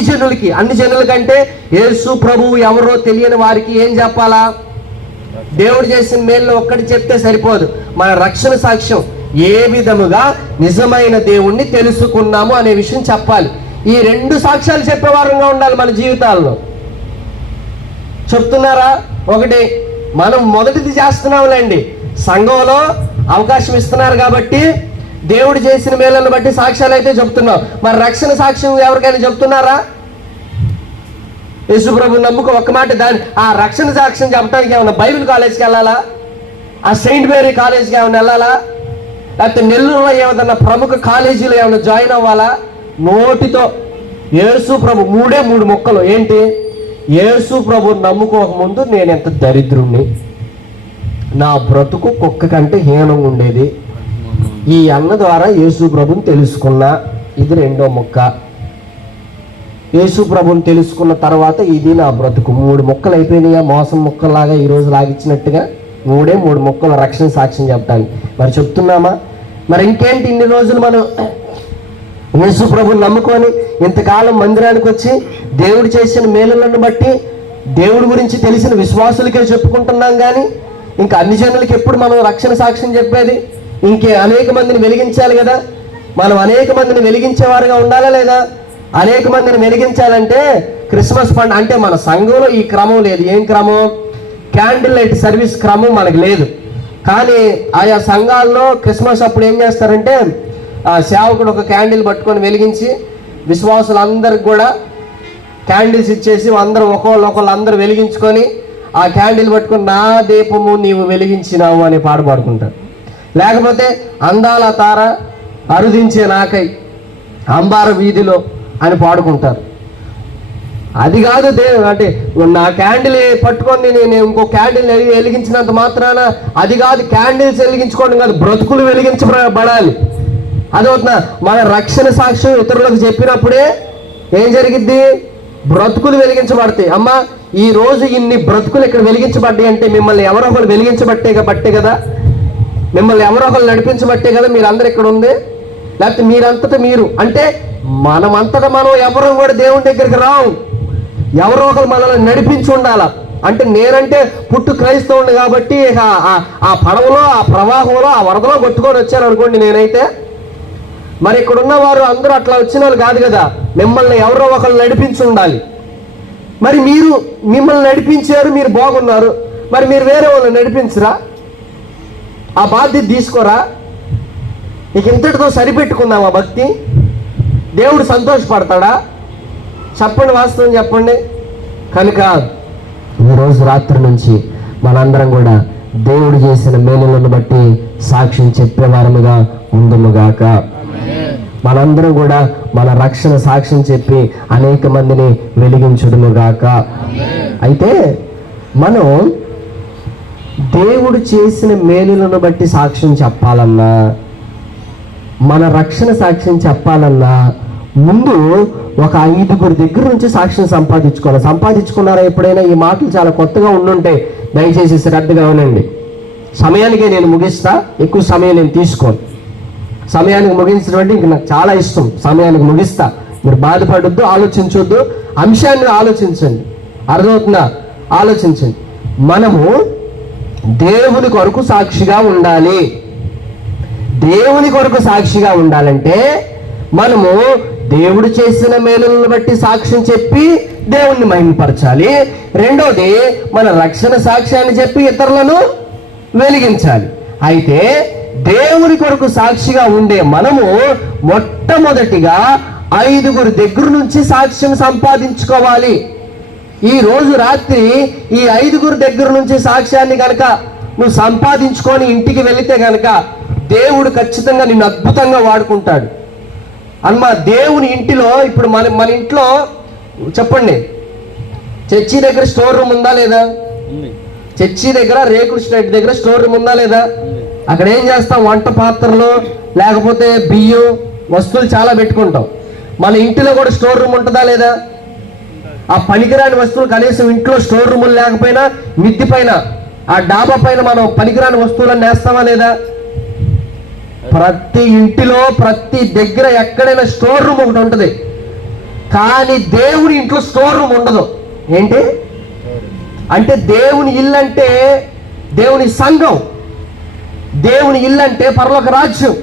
జనులకంటే యేసు ప్రభువు ఎవరో తెలియని వారికి ఏం చెప్పాలా? దేవుడు చేసిన మేలును ఒక్కటి చెప్తే సరిపోదు. మన రక్షణ సాక్ష్యం ఏ విధముగా నిజమైన దేవుణ్ణి తెలుసుకున్నాము అనే విషయం చెప్పాలి. ఈ 2 సాక్ష్యాలు చెప్పే వారంగా ఉండాలి మన జీవితాల్లో. చెప్తున్నారా? ఒకటి, మనం మొదటిది చేస్తున్నాంలేండి, సంఘంలో అవకాశం ఇస్తున్నారు కాబట్టి దేవుడు చేసిన మేలను బట్టి సాక్ష్యాలు అయితే చెప్తున్నాం. మరి రక్షణ సాక్ష్యం ఎవరికైనా చెప్తున్నారా? యేసు ప్రభు నమ్ముకు ఒక్క మాట. ఆ రక్షణ సాక్ష్యం చెప్పడానికి ఏమన్నా బైబిల్ కాలేజ్కి వెళ్ళాలా? ఆ సెయింట్ మేరీ కాలేజ్కి ఏమైనా వెళ్ళాలా? లేకపోతే నెల్లూరులో ఏమన్నా ప్రముఖ కాలేజీలో ఏమైనా జాయిన్ అవ్వాలా? నోటితో యేసు ప్రభు 3 ముక్కలు. ఏంటి? యేసు ప్రభు నమ్ముకోకముందు నేను ఎంత దరిద్రుణ్ణి, నా బ్రతుకు కుక్క కంటే హీనంగా ఉండేది, ఈ అన్న ద్వారా యేసు ప్రభుని తెలుసుకున్నా ఇది రెండో ముక్క. యేసు ప్రభుని తెలుసుకున్న తర్వాత ఇది నా బ్రతుకు. 3 ముక్కలు అయిపోయినాయా? మోసం ముక్కలాగా ఈరోజు లాగిచ్చినట్టుగా 3 ముక్కలు రక్షణ సాక్ష్యం చెప్పడానికి. మరి చెప్తున్నామా? మరి ఇంకేంటి, ఇన్ని రోజులు మనం యేసు ప్రభుని నమ్ముకొని ఇంతకాలం మందిరానికి వచ్చి దేవుడు చేసిన మేలులను బట్టి దేవుడి గురించి తెలిసిన విశ్వాసులకే చెప్పుకుంటున్నాం. కానీ ఇంకా అన్ని జనులకి ఎప్పుడు మనం రక్షణ సాక్ష్యం చెప్పేది? ఇంకే అనేక మందిని వెలిగించాలి కదా. మనం అనేక మందిని వెలిగించేవారుగా ఉండాలా లేదా? అనేక మందిని వెలిగించాలంటే క్రిస్మస్ పండుగ అంటే మన సంఘంలో ఈ క్రమం లేదు. ఏం క్రమం? క్యాండిల్ లైట్ సర్వీస్ క్రమం మనకు లేదు. కానీ ఆయా సంఘాల్లో క్రిస్మస్ అప్పుడు ఏం చేస్తారంటే సేవకుడు ఒక క్యాండిల్ పట్టుకొని వెలిగించి విశ్వాసులందరికి కూడా క్యాండిల్స్ ఇచ్చేసి అందరూ ఒకళ్ళు అందరూ వెలిగించుకొని ఆ క్యాండిల్ పట్టుకొని నా దీపము నీవు వెలిగించినావు అని పాట పాడుకుంటారు. లేకపోతే అందాల తార అరుదించే నాకై అంబార వీధిలో అని పాడుకుంటారు. అది కాదు అంటే నా క్యాండిల్ పట్టుకొని నేను ఇంకో క్యాండిల్ వెలిగించినంత మాత్రాన అది కాదు. క్యాండిల్స్ వెలిగించుకోవడం కాదు, బ్రతుకులు వెలిగించబడాలి. అదవుతున్నా మన రక్షణ సాక్ష్యం ఇతరులకు చెప్పినప్పుడే ఏం జరిగిద్ది? బ్రతుకులు వెలిగించబడతాయి. అమ్మా ఈ రోజు ఇన్ని బ్రతుకులు ఇక్కడ వెలిగించబడ్డాయి అంటే మిమ్మల్ని ఎవరో ఒకరు వెలిగించబట్టే కదా, మిమ్మల్ని ఎవరో ఒకరు నడిపించబట్టే కదా మీరు అందరు ఇక్కడ ఉంది. లేకపోతే మీరంతటా మీరు అంటే మనమంతటా మనం ఎవరో కూడా దేవుని దగ్గరికి రావు. ఎవరో ఒకరు మనల్ని నడిపించి ఉండాల. అంటే నేనంటే పుట్టు క్రైస్తవుని కాబట్టి ఆ పడవలో ఆ ప్రవాహంలో ఆ వరదలో కొట్టుకొని వచ్చాను అనుకోండి నేనైతే. మరి ఇక్కడ ఉన్న వారు అందరూ అట్లా వచ్చిన వాళ్ళు కాదు కదా. మిమ్మల్ని ఎవరో ఒకరు నడిపించి ఉండాలి. మరి మిమ్మల్ని నడిపించారు, మీరు బాగున్నారు. మరి మీరు వేరే వాళ్ళని నడిపించరా? ఆ బాధ్యత తీసుకోరా? నీకు ఇంతటితో సరిపెట్టుకుందాం ఆ భక్తి? దేవుడు సంతోషపడతాడా? చెప్పండి, వాస్తవం చెప్పండి. కనుక ఈరోజు రాత్రి నుంచి మనందరం కూడా దేవుడు చేసిన మేలులను బట్టి సాక్ష్యం చెప్పేవారముగా ఉందుముగాక. మనందరం కూడా మన రక్షణ సాక్ష్యం చెప్పి అనేక మందిని వెలిగించుడుముగాక. అయితే మనం దేవుడు చేసిన మేలులను బట్టి సాక్ష్యం చెప్పాలన్నా, మన రక్షణ సాక్ష్యం చెప్పాలన్నా ముందు ఒక 5 దగ్గర నుంచి సాక్ష్యం సంపాదించుకున్నారా ఎప్పుడైనా? ఈ మాటలు చాలా కొత్తగా ఉండుంటే దయచేసి శ్రద్ధగా వినండి. సమయానికే నేను ముగిస్తా, ఎక్కువ సమయం నేను తీసుకోను. సమయానికి ముగించడం అంటే ఇంక నాకు చాలా ఇష్టం. సమయానికి ముగిస్తా, మీరు బాధపడొద్దు, ఆలోచించొద్దు, అంశాన్ని ఆలోచించండి. అర్థమవుతుందా? ఆలోచించండి. మనము దేవుని కొరకు సాక్షిగా ఉండాలి. దేవుని కొరకు సాక్షిగా ఉండాలంటే మనము దేవుడు చేసిన మేలులను బట్టి సాక్ష్యం చెప్పి దేవుణ్ణి మహిమపరచాలి. రెండోది మన రక్షణ సాక్ష్యాన్ని చెప్పి ఇతరులను వెలిగించాలి. అయితే దేవుని కొరకు సాక్షిగా ఉండే మనము మొట్టమొదటిగా 5 దగ్గర నుంచి సాక్ష్యం సంపాదించుకోవాలి. ఈ రోజు రాత్రి ఈ 5 దగ్గర నుంచి సాక్ష్యాన్ని కనుక నువ్వు సంపాదించుకొని ఇంటికి వెళితే కనుక దేవుడు ఖచ్చితంగా నిన్ను అద్భుతంగా వాడుకుంటాడు. అమ్మా దేవుని ఇంటిలో ఇప్పుడు మన ఇంట్లో చెప్పండి, చర్చి దగ్గర స్టోర్ రూమ్ ఉందా లేదా? చర్చి దగ్గర రేకుల స్ట్రీట్ దగ్గర స్టోర్ రూమ్ ఉందా లేదా? అక్కడ ఏం చేస్తాం? వంట పాత్రలు లేకపోతే బియ్యం వస్తువులు చాలా పెట్టుకుంటాం. మన ఇంటిలో కూడా స్టోర్ రూమ్ ఉంటుందా లేదా? ఆ పనికిరాని వస్తువులు కనీసం ఇంట్లో స్టోర్ రూములు లేకపోయినా మిద్ది పైన ఆ డాబా పైన మనం పనికిరాని వస్తువులను వేస్తామా లేదా? ప్రతి ఇంటిలో ప్రతి దగ్గర ఎక్కడైనా స్టోర్ రూమ్ ఒకటి ఉంటుంది. కానీ దేవుని ఇంట్లో స్టోర్ రూమ్ ఉండదు. ఏంటి అంటే దేవుని ఇల్లు అంటే దేవుని సంఘం, దేవుని ఇల్లు అంటే పరలోక రాజ్యం.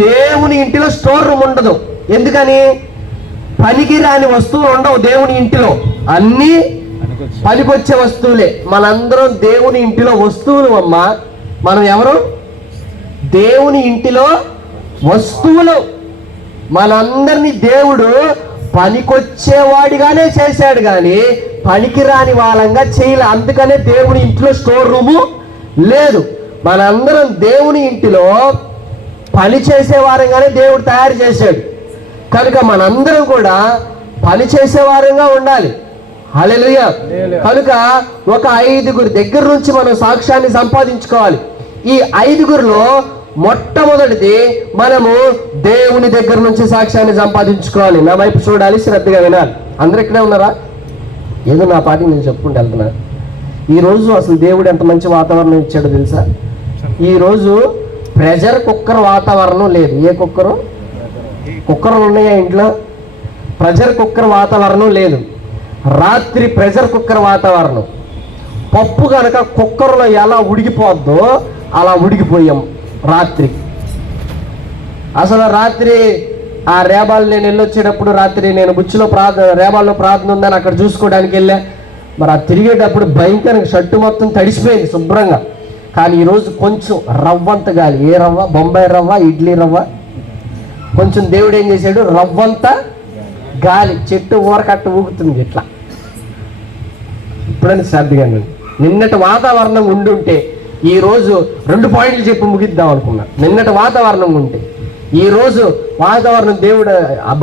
దేవుని ఇంటిలో స్టోర్ రూమ్ ఉండదు. ఎందుకని? పనికిరాని వస్తువులు ఉండవు దేవుని ఇంటిలో, అన్నీ పనికొచ్చే వస్తువులే. మనందరం దేవుని ఇంటిలో వస్తువులు. అమ్మా మనం ఎవరు? దేవుని ఇంటిలో వస్తువులు. మనందరినీ దేవుడు పనికొచ్చేవాడిగానే చేశాడు కానీ పనికిరాని వాళ్ళంగా చేయలే. అందుకనే దేవుని ఇంట్లో స్టోర్ రూము లేదు. మనందరం దేవుని ఇంటిలో పని చేసేవారంగానే దేవుడు తయారు చేశాడు. కనుక మనందరం కూడా పని చేసేవారంగా ఉండాలి. హల్లెలూయా. కనుక ఒక 5 దగ్గర నుంచి మనం సాక్ష్యాన్ని సంపాదించుకోవాలి. ఈ 5లో మొట్టమొదటిది మనము దేవుని దగ్గర నుంచి సాక్ష్యాన్ని సంపాదించుకోవాలి. నా వైపు చూడాలి, శ్రద్ధగా వినాలి. అందరూ ఇక్కడే ఉన్నారా? ఏదో నా పాటికి నేను చెప్పుకుంటూ వెళ్తున్నా. ఈరోజు అసలు దేవుడు ఎంత మంచి వాతావరణం ఇచ్చాడో తెలుసా? ఈరోజు ప్రెషర్ కుక్కర్ వాతావరణం లేదు. ఏ కుక్కరు? కుక్కర్లు ఉన్నాయా ఇంట్లో? ప్రెషర్ కుక్కర్ వాతావరణం లేదు. రాత్రి ప్రెషర్ కుక్కర్ వాతావరణం. పప్పు కనుక కుక్కర్లో ఎలా ఉడికిపోద్దో అలా ఉడికిపోయాం రాత్రి. అసలు రాత్రి ఆ రేబాలు నేను వెళ్ళొచ్చేటప్పుడు రాత్రి నేను బుచ్చిలో రేబాల్లో ప్రార్థన ఉందని అక్కడ చూసుకోవడానికి వెళ్ళా. మరి ఆ తిరిగేటప్పుడు భయంకరంగా షర్టు మొత్తం తడిసిపోయింది శుభ్రంగా. కానీ ఈరోజు కొంచెం రవ్వంత గాలి. ఏ రవ్వ? బొంబాయి రవ్వ, ఇడ్లీ రవ్వ. కొంచెం దేవుడు ఏం చేశాడు? రవ్వంత గాలి. చెట్టు ఊరకట్ట ఊగుతుంది ఇట్లా. ఇప్పుడని శ్రద్ధగా నిన్నటి వాతావరణం ఉండుంటే ఈరోజు 2 పాయింట్లు చెప్పి ముగిద్దాం అనుకున్నా. నిన్నటి వాతావరణం ఉంటే ఈరోజు వాతావరణం దేవుడు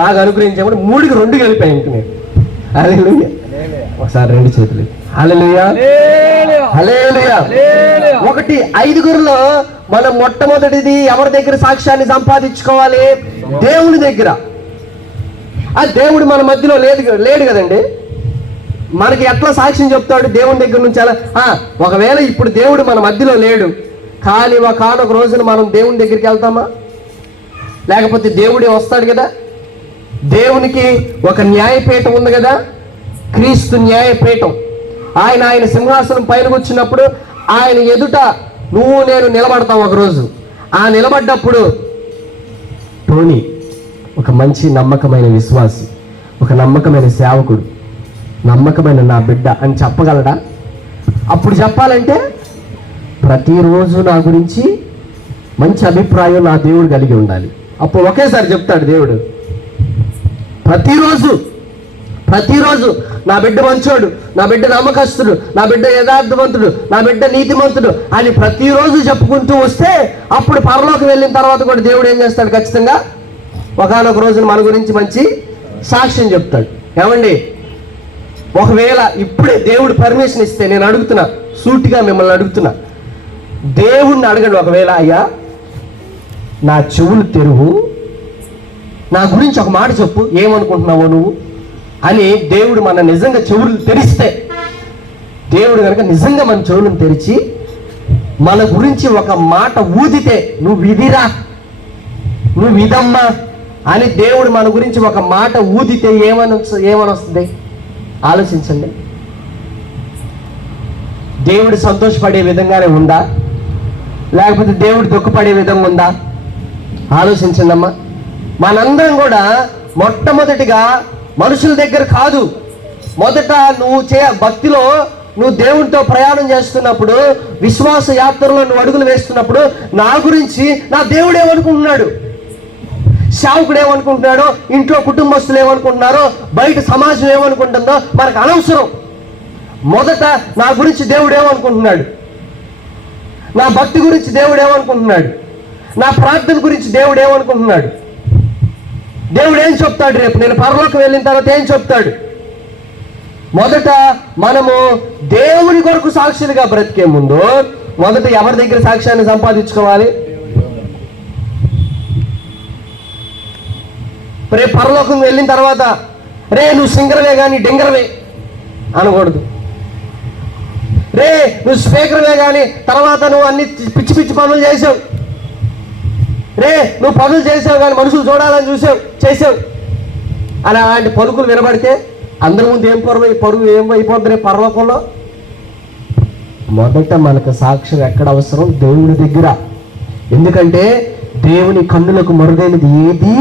బాగా అనుగ్రహించేప్పుడు 3కి 2 కలిపాయి. ఇంక నేను హల్లెలూయా. ఒకసారి 2 చేతులు హల్లెలూయా, హల్లెలూయా. 1 5గురిలో మనం మొట్టమొదటిది ఎవరి దగ్గర సాక్ష్యాన్ని సంపాదించుకోవాలి? దేవుని దగ్గర. ఆ దేవుడు మన మధ్యలో లేడు కదండి. మనకి ఎట్లా సాక్ష్యం చెప్తాడు? దేవుని దగ్గర నుంచి అలా. ఒకవేళ ఇప్పుడు దేవుడు మన మధ్యలో లేడు, కానీ ఒకనొక రోజున మనం దేవుని దగ్గరికి వెళ్తామా? లేకపోతే దేవుడే వస్తాడు కదా. దేవునికి ఒక న్యాయపీఠం ఉంది కదా, క్రీస్తు న్యాయపీఠం. ఆయన సింహాసనం పైన కూర్చున్నప్పుడు ఆయన ఎదుట నువ్వు నేను నిలబడతాం ఒకరోజు. ఆ నిలబడ్డప్పుడు టోనీ ఒక మంచి నమ్మకమైన విశ్వాసి, ఒక నమ్మకమైన సేవకుడు, నమ్మకమైన నా బిడ్డ అని చెప్పగలడా? అప్పుడు చెప్పాలంటే ప్రతిరోజు నా గురించి మంచి అభిప్రాయం నా దేవుడు కలిగి ఉండాలి. అప్పుడు ఒకేసారి చెప్తాడు దేవుడు. ప్రతిరోజు నా బిడ్డ మంచోడు, నా బిడ్డ నమ్మకస్తుడు, నా బిడ్డ యథార్థవంతుడు, నా బిడ్డ నీతిమంతుడు అని ప్రతిరోజు చెప్పుకుంటూ వస్తే అప్పుడు పరలోకి వెళ్ళిన తర్వాత కూడా దేవుడు ఏం చేస్తాడు? ఖచ్చితంగా ఒకనొక రోజున మన గురించి మంచి సాక్ష్యం చెప్తాడు. ఏమండి, ఒకవేళ ఇప్పుడే దేవుడు పర్మిషన్ ఇస్తే నేను అడుగుతున్నా, సూటిగా మిమ్మల్ని అడుగుతున్నా, దేవుణ్ణి అడగండి. ఒకవేళ అయ్యా నా చెవులు తెరువు, నా గురించి ఒక మాట చెప్పు, ఏమనుకుంటున్నావో నువ్వు అని దేవుడు మన నిజంగా చెవులు తెరిస్తే, దేవుడు కనుక నిజంగా మన చెవులను తెరిచి మన గురించి ఒక మాట ఊదితే, నువ్వు విధిరా, నువ్వు విధమ్మా అని దేవుడు మన గురించి ఒక మాట ఊదితే ఏమని వస్తుంది? ఆలోచించండి. దేవుడు సంతోషపడే విధంగానే ఉందా, లేకపోతే దేవుడు దుఃఖపడే విధంగా ఉందా? ఆలోచించండి అమ్మా. మనందరం కూడా మొట్టమొదటిగా మనుషుల దగ్గర కాదు, మొదట నువ్వు భక్తిలో నువ్వు దేవునితో ప్రయాణం చేస్తున్నప్పుడు, విశ్వాస యాత్రలో నువ్వు అడుగులు వేస్తున్నప్పుడు నా గురించి నా దేవుడు ఏమనుకుంటున్నాడు, సేవకుడు ఏమనుకుంటున్నాడో, ఇంట్లో కుటుంబస్తులు ఏమనుకుంటున్నారో, బయట సమాజం ఏమనుకుంటుందో మనకు అనవసరం. మొదట నా గురించి దేవుడు ఏమనుకుంటున్నాడు, నా భక్తి గురించి దేవుడు ఏమనుకుంటున్నాడు, నా ప్రార్థన గురించి దేవుడు ఏమనుకుంటున్నాడు, దేవుడు ఏం చెప్తాడు, రేపు నేను పరలోకి వెళ్ళిన తర్వాత ఏం చెప్తాడు. మొదట మనము దేవుని కొరకు సాక్షులుగా బ్రతికే ముందు మొదట ఎవరి దగ్గర సాక్ష్యాన్ని సంపాదించుకోవాలి? రేపు పరలోకం వెళ్ళిన తర్వాత రే నువ్వు సింగర్వే కానీ డింగర్వే అనకూడదు. రే నువ్వు స్పీకర్వే కానీ తర్వాత నువ్వు అన్ని పిచ్చి పిచ్చి పనులు చేసావు, రే నువ్వు పనులు చేసావు కానీ మనుషులు చూడాలని చేసావు అని అలాంటి పలుకులు వినబడితే అందరి ముందు పరుగు ఏం అయిపోద్ది రేపు పరలోకంలో. మొదట మనకు సాక్ష్యం ఎక్కడ అవసరం? దేవుని దగ్గర. ఎందుకంటే దేవుని కన్నులకు మరుగైనది ఏది?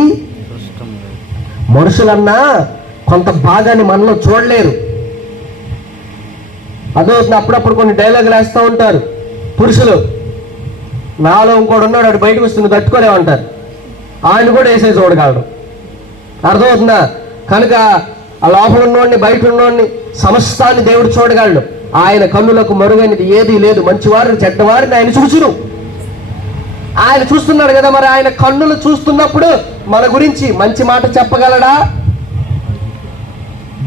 మనుషులన్నా కొంత భాగాన్ని మనలో చూడలేరు. అదో అప్పుడప్పుడు కొన్ని డైలాగులు వేస్తూ ఉంటారు పురుషులు. నాలో ఇంకోటి ఉన్నాడు, వాడు బయటకు వస్తుంది తట్టుకోలేమంటారు, ఆయన కూడా వేసే చూడగలడు. అర్థమవుతుందా? కనుక ఆ లోపల ఉన్నోడిని బయట ఉన్నోడిని సమస్తాన్ని దేవుడు చూడగలడు. ఆయన కన్నులకు మరుగైనది ఏదీ లేదు. మంచివారిని చెడ్డవారిని ఆయన చూచును. ఆయన చూస్తున్నాడు కదా, మరి ఆయన కన్నులు చూస్తున్నప్పుడు మన గురించి మంచి మాట చెప్పగలడా?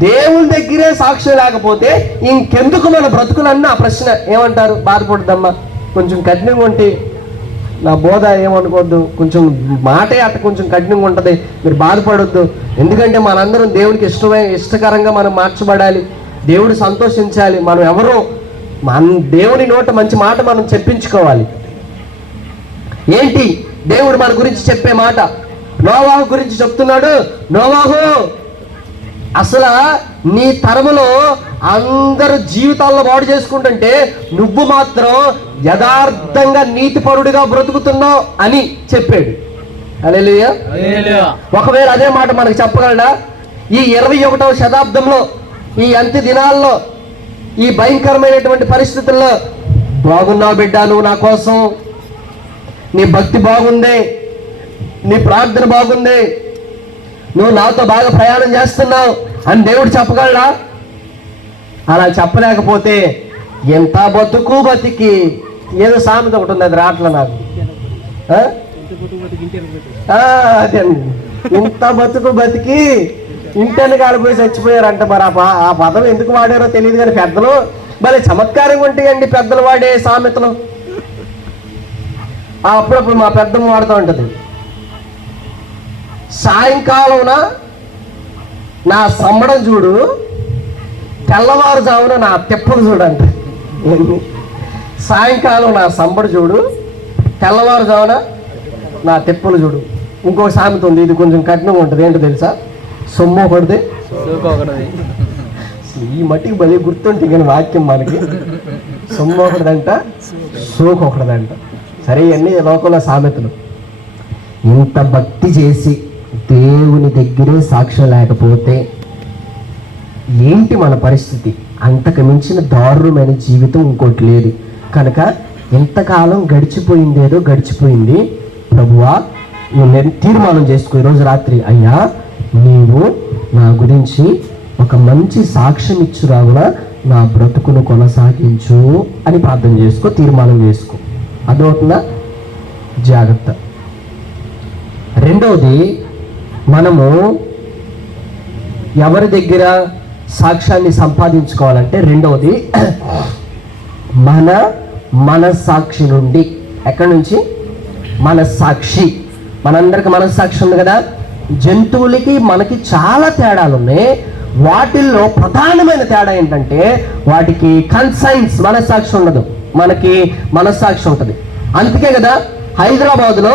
దేవుని దగ్గరే సాక్ష్యం లేకపోతే ఇంకెందుకు మన బ్రతుకులన్నా? ఆ ప్రశ్న ఏమంటారు? బాధపడుద్దమ్మా, కొంచెం కఠినంగా ఉంటే నా బోధ ఏమనుకోవద్దు, కొంచెం మాటే అట్ట కొంచెం కఠినంగా ఉంటుంది, మీరు బాధపడొద్దు. ఎందుకంటే మనందరం దేవునికి ఇష్టకరంగా మనం మార్చబడాలి, దేవుడు సంతోషించాలి. మనం ఎవరో దేవుని నోట మంచి మాట మనం చెప్పించుకోవాలి. ఏంటి దేవుడు మన గురించి చెప్పే మాట? నోవాహు గురించి చెప్తున్నాడు. నోవాహు, అసలు నీ తరములో అందరూ జీవితాల్లో బాడు చేసుకుంటుంటే నువ్వు మాత్రం యథార్థంగా నీతిపరుడిగా బ్రతుకుతున్నావు అని చెప్పాడు. హల్లెలూయా. ఒకవేళ అదే మాట మనకు చెప్పగలడా? ఈ 21వ శతాబ్దంలో, ఈ అంత్య దినాల్లో, ఈ భయంకరమైనటువంటి పరిస్థితుల్లో, బాగున్నావు బిడ్డ, నువ్వు నా కోసం, నీ భక్తి బాగుంది, నీ ప్రార్థన బాగుంది, నువ్వు నాతో బాగా ప్రయాణం చేస్తున్నావు అని దేవుడు చెప్పగలడా? అలా చెప్పలేకపోతే ఎంత బతుకు బతికి, ఏదో సామెత ఒకటి ఉంది, అది రావట్లే నాకు. అదే, ఇంత బతుకు బతికి ఇంటర్ని కాలిపోయి చచ్చిపోయారంట. మరి ఆ పదం ఎందుకు వాడారో తెలియదు, కానీ పెద్దలు భలే చమత్కారంగా ఉంటాయండి పెద్దలు వాడే సామెతలు. అప్పుడప్పుడు మా పెద్దమ్మ వాడుతూ ఉంటుంది, సాయంకాలంన నా సంబడం చూడు, తెల్లవారుజామున నా తిప్పలు చూడంట. సాయంకాలం నా సంబడు చూడు, తెల్లవారుజామున నా తిప్పలు చూడు. ఇంకొక సామెత ఉంది, ఇది కొంచెం కఠినంగా ఉంటుంది. ఏంటో తెలుసా? సొమ్ము ఒకటిది, ఈ మట్టికి బలి గుర్తుంటే కానీ వాక్యం మనకి. సొమ్ము ఒకటిదంట, సోకు ఒకటిదంట. సరే, ఇవన్నీ లోకంలో సామెతలు. ఇంత భక్తి చేసి దేవుని దగ్గరే సాక్ష్యం లేకపోతే ఏంటి మన పరిస్థితి? అంతకు మించిన దారుణమైన జీవితం ఇంకోటి లేదు. కనుక ఎంతకాలం గడిచిపోయిందేదో గడిచిపోయింది. ప్రభువా, నేను తీర్మానం చేసుకో ఈరోజు రాత్రి, అయ్యా నీవు నా గురించి ఒక మంచి సాక్ష్యం ఇచ్చురాగున నా బ్రతుకును కొనసాగించు అని ప్రార్థన చేసుకో, తీర్మానం చేసుకో. అదొకటినా జాగ్రత్త. రెండవది, మనము ఎవరి దగ్గర సాక్ష్యాన్ని సంపాదించుకోవాలంటే, రెండవది మన మనస్సాక్షి నుండి. ఎక్కడి నుంచి? మనస్సాక్షి. మనందరికి మనస్సాక్షి ఉంది కదా. జంతువులకి మనకి చాలా తేడాలు ఉన్నాయి. వాటిల్లో ప్రధానమైన తేడా ఏంటంటే, వాటికి కన్సైన్స్ మనస్సాక్షి ఉండదు, మనకి మనస్సాక్షి ఉంటుంది. అందుకే కదా హైదరాబాద్లో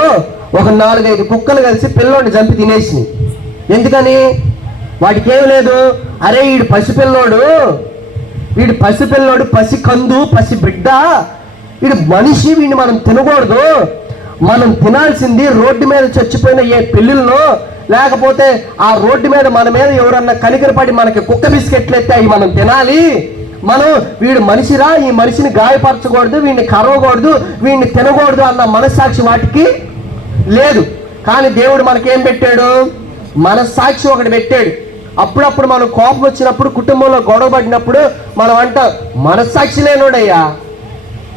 ఒక 4-5 కుక్కలు కలిసి పిల్లోడిని చంపి తినేసినాయి. ఎందుకని? వాటికి ఏం లేదు, అరే వీడు పసిపిల్లోడు, పసి కందు, పసి బిడ్డ, వీడు మనిషి, వీడిని మనం తినకూడదు, మనం తినాల్సింది రోడ్డు మీద చచ్చిపోయిన ఏ పిల్లుల్లో, లేకపోతే ఆ రోడ్డు మీద మన మీద ఎవరన్నా కనికరపడి మనకి కుక్క బిస్కెట్లు ఎత్తే అవి మనం తినాలి. మనం వీడు మనిషిరా, ఈ మనిషిని గాయపరచకూడదు, వీడిని కరవకూడదు, వీడిని తినకూడదు అన్న మనస్సాక్షి వాటికి లేదు. కానీ దేవుడు మనకేం పెట్టాడు? మనస్సాక్షి ఒకటి పెట్టాడు. అప్పుడప్పుడు మనం కోపం వచ్చినప్పుడు, కుటుంబంలో గొడవ పడినప్పుడు మనం అంటాం, మనస్సాక్షి లేనోడయ్యా,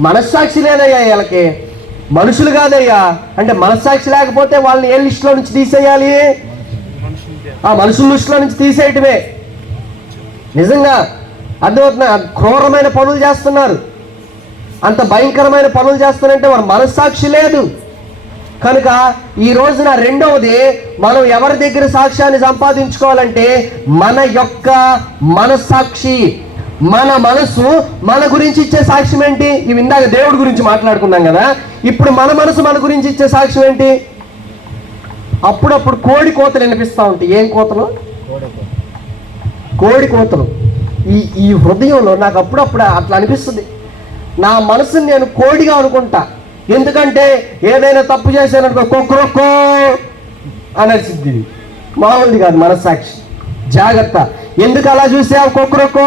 మనస్సాక్షి లేదయ్యా, వీళ్ళకి మనుషులు కాదయ్యా అంటే. మనస్సాక్షి లేకపోతే వాళ్ళని ఏ లిస్టులో నుంచి తీసేయాలి? ఆ మనుషుల లిస్టులో నుంచి తీసేయటమే. నిజంగా అర్థమవుతున్నా? క్రూరమైన పనులు చేస్తున్నారు, అంత భయంకరమైన పనులు చేస్తున్నారంటే వారు మనస్సాక్షి లేదు. కనుక ఈ రోజున రెండవది, మనం ఎవరి దగ్గర సాక్ష్యాన్ని సంపాదించుకోవాలంటే మన యొక్క మనస్సాక్షి. మన మనసు మన గురించి ఇచ్చే సాక్ష్యం ఏంటి? ఇవి ఇందాక దేవుడి గురించి మాట్లాడుకున్నాం కదా, ఇప్పుడు మన మనసు మన గురించి ఇచ్చే సాక్ష్యం ఏంటి? అప్పుడప్పుడు కోడి కోతలు వినిపిస్తూ ఉంటాయి. ఏం కోతలు? కోడి కోతలు. ఈ హృదయంలో నాకు అప్పుడప్పుడు అట్లా అనిపిస్తుంది, నా మనసుని నేను కోడిగా అనుకుంటా. ఎందుకంటే ఏదైనా తప్పు చేశాననుకో కొక్కొక్కో అనర్సిద్ది, మామూలుది కాదు మనస్సాక్షి. జాగ్రత్త. ఎందుకు అలా చూసావు కొక్కొక్కో?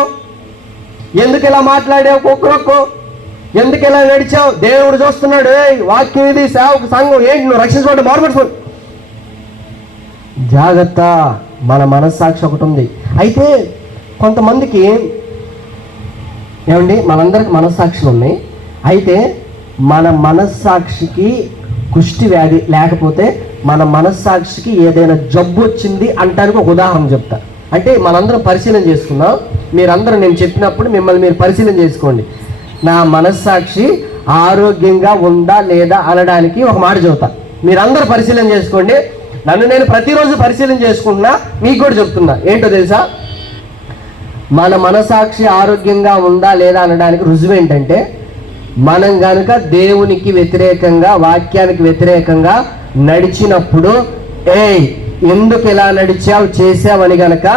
ఎందుకు ఇలా మాట్లాడావు కొక్కొక్కో? ఎందుకు ఇలా నడిచావు? దేవుడు చూస్తున్నాడు. వాక్యం ఇది, సేవకు సంఘం ఏంటి, నువ్వు రక్షించుకోండి, మారుపడుకోండి. జాగ్రత్త. మన మనస్సాక్షి ఒకటి ఉంది. అయితే కొంతమందికి ఏమండి, మనందరికి మనస్సాక్షులు ఉన్నాయి. అయితే మన మనస్సాక్షికి కుష్టి వ్యాధి లేకపోతే మన మనస్సాక్షికి ఏదైనా జబ్బు వచ్చింది అంటానికి ఒక ఉదాహరణ చెప్తా. అంటే మనందరం పరిశీలన చేసుకున్నాం. మీరందరూ నేను చెప్పినప్పుడు మిమ్మల్ని మీరు పరిశీలన చేసుకోండి. నా మనస్సాక్షి ఆరోగ్యంగా ఉందా లేదా అనడానికి ఒక మాట చెబుతా. మీరందరూ పరిశీలన చేసుకోండి. నన్ను నేను ప్రతిరోజు పరిశీలన చేసుకుంటున్నా, మీకు కూడా చెప్తున్నా. ఏంటో తెలుసా? మన మనసాక్షి ఆరోగ్యంగా ఉందా లేదా అనడానికి రుజువు ఏంటంటే, మనం కనుక దేవునికి వ్యతిరేకంగా, వాక్యానికి వ్యతిరేకంగా నడిచినప్పుడు, ఎందుకు ఇలా నడిచావు చేసావని గనక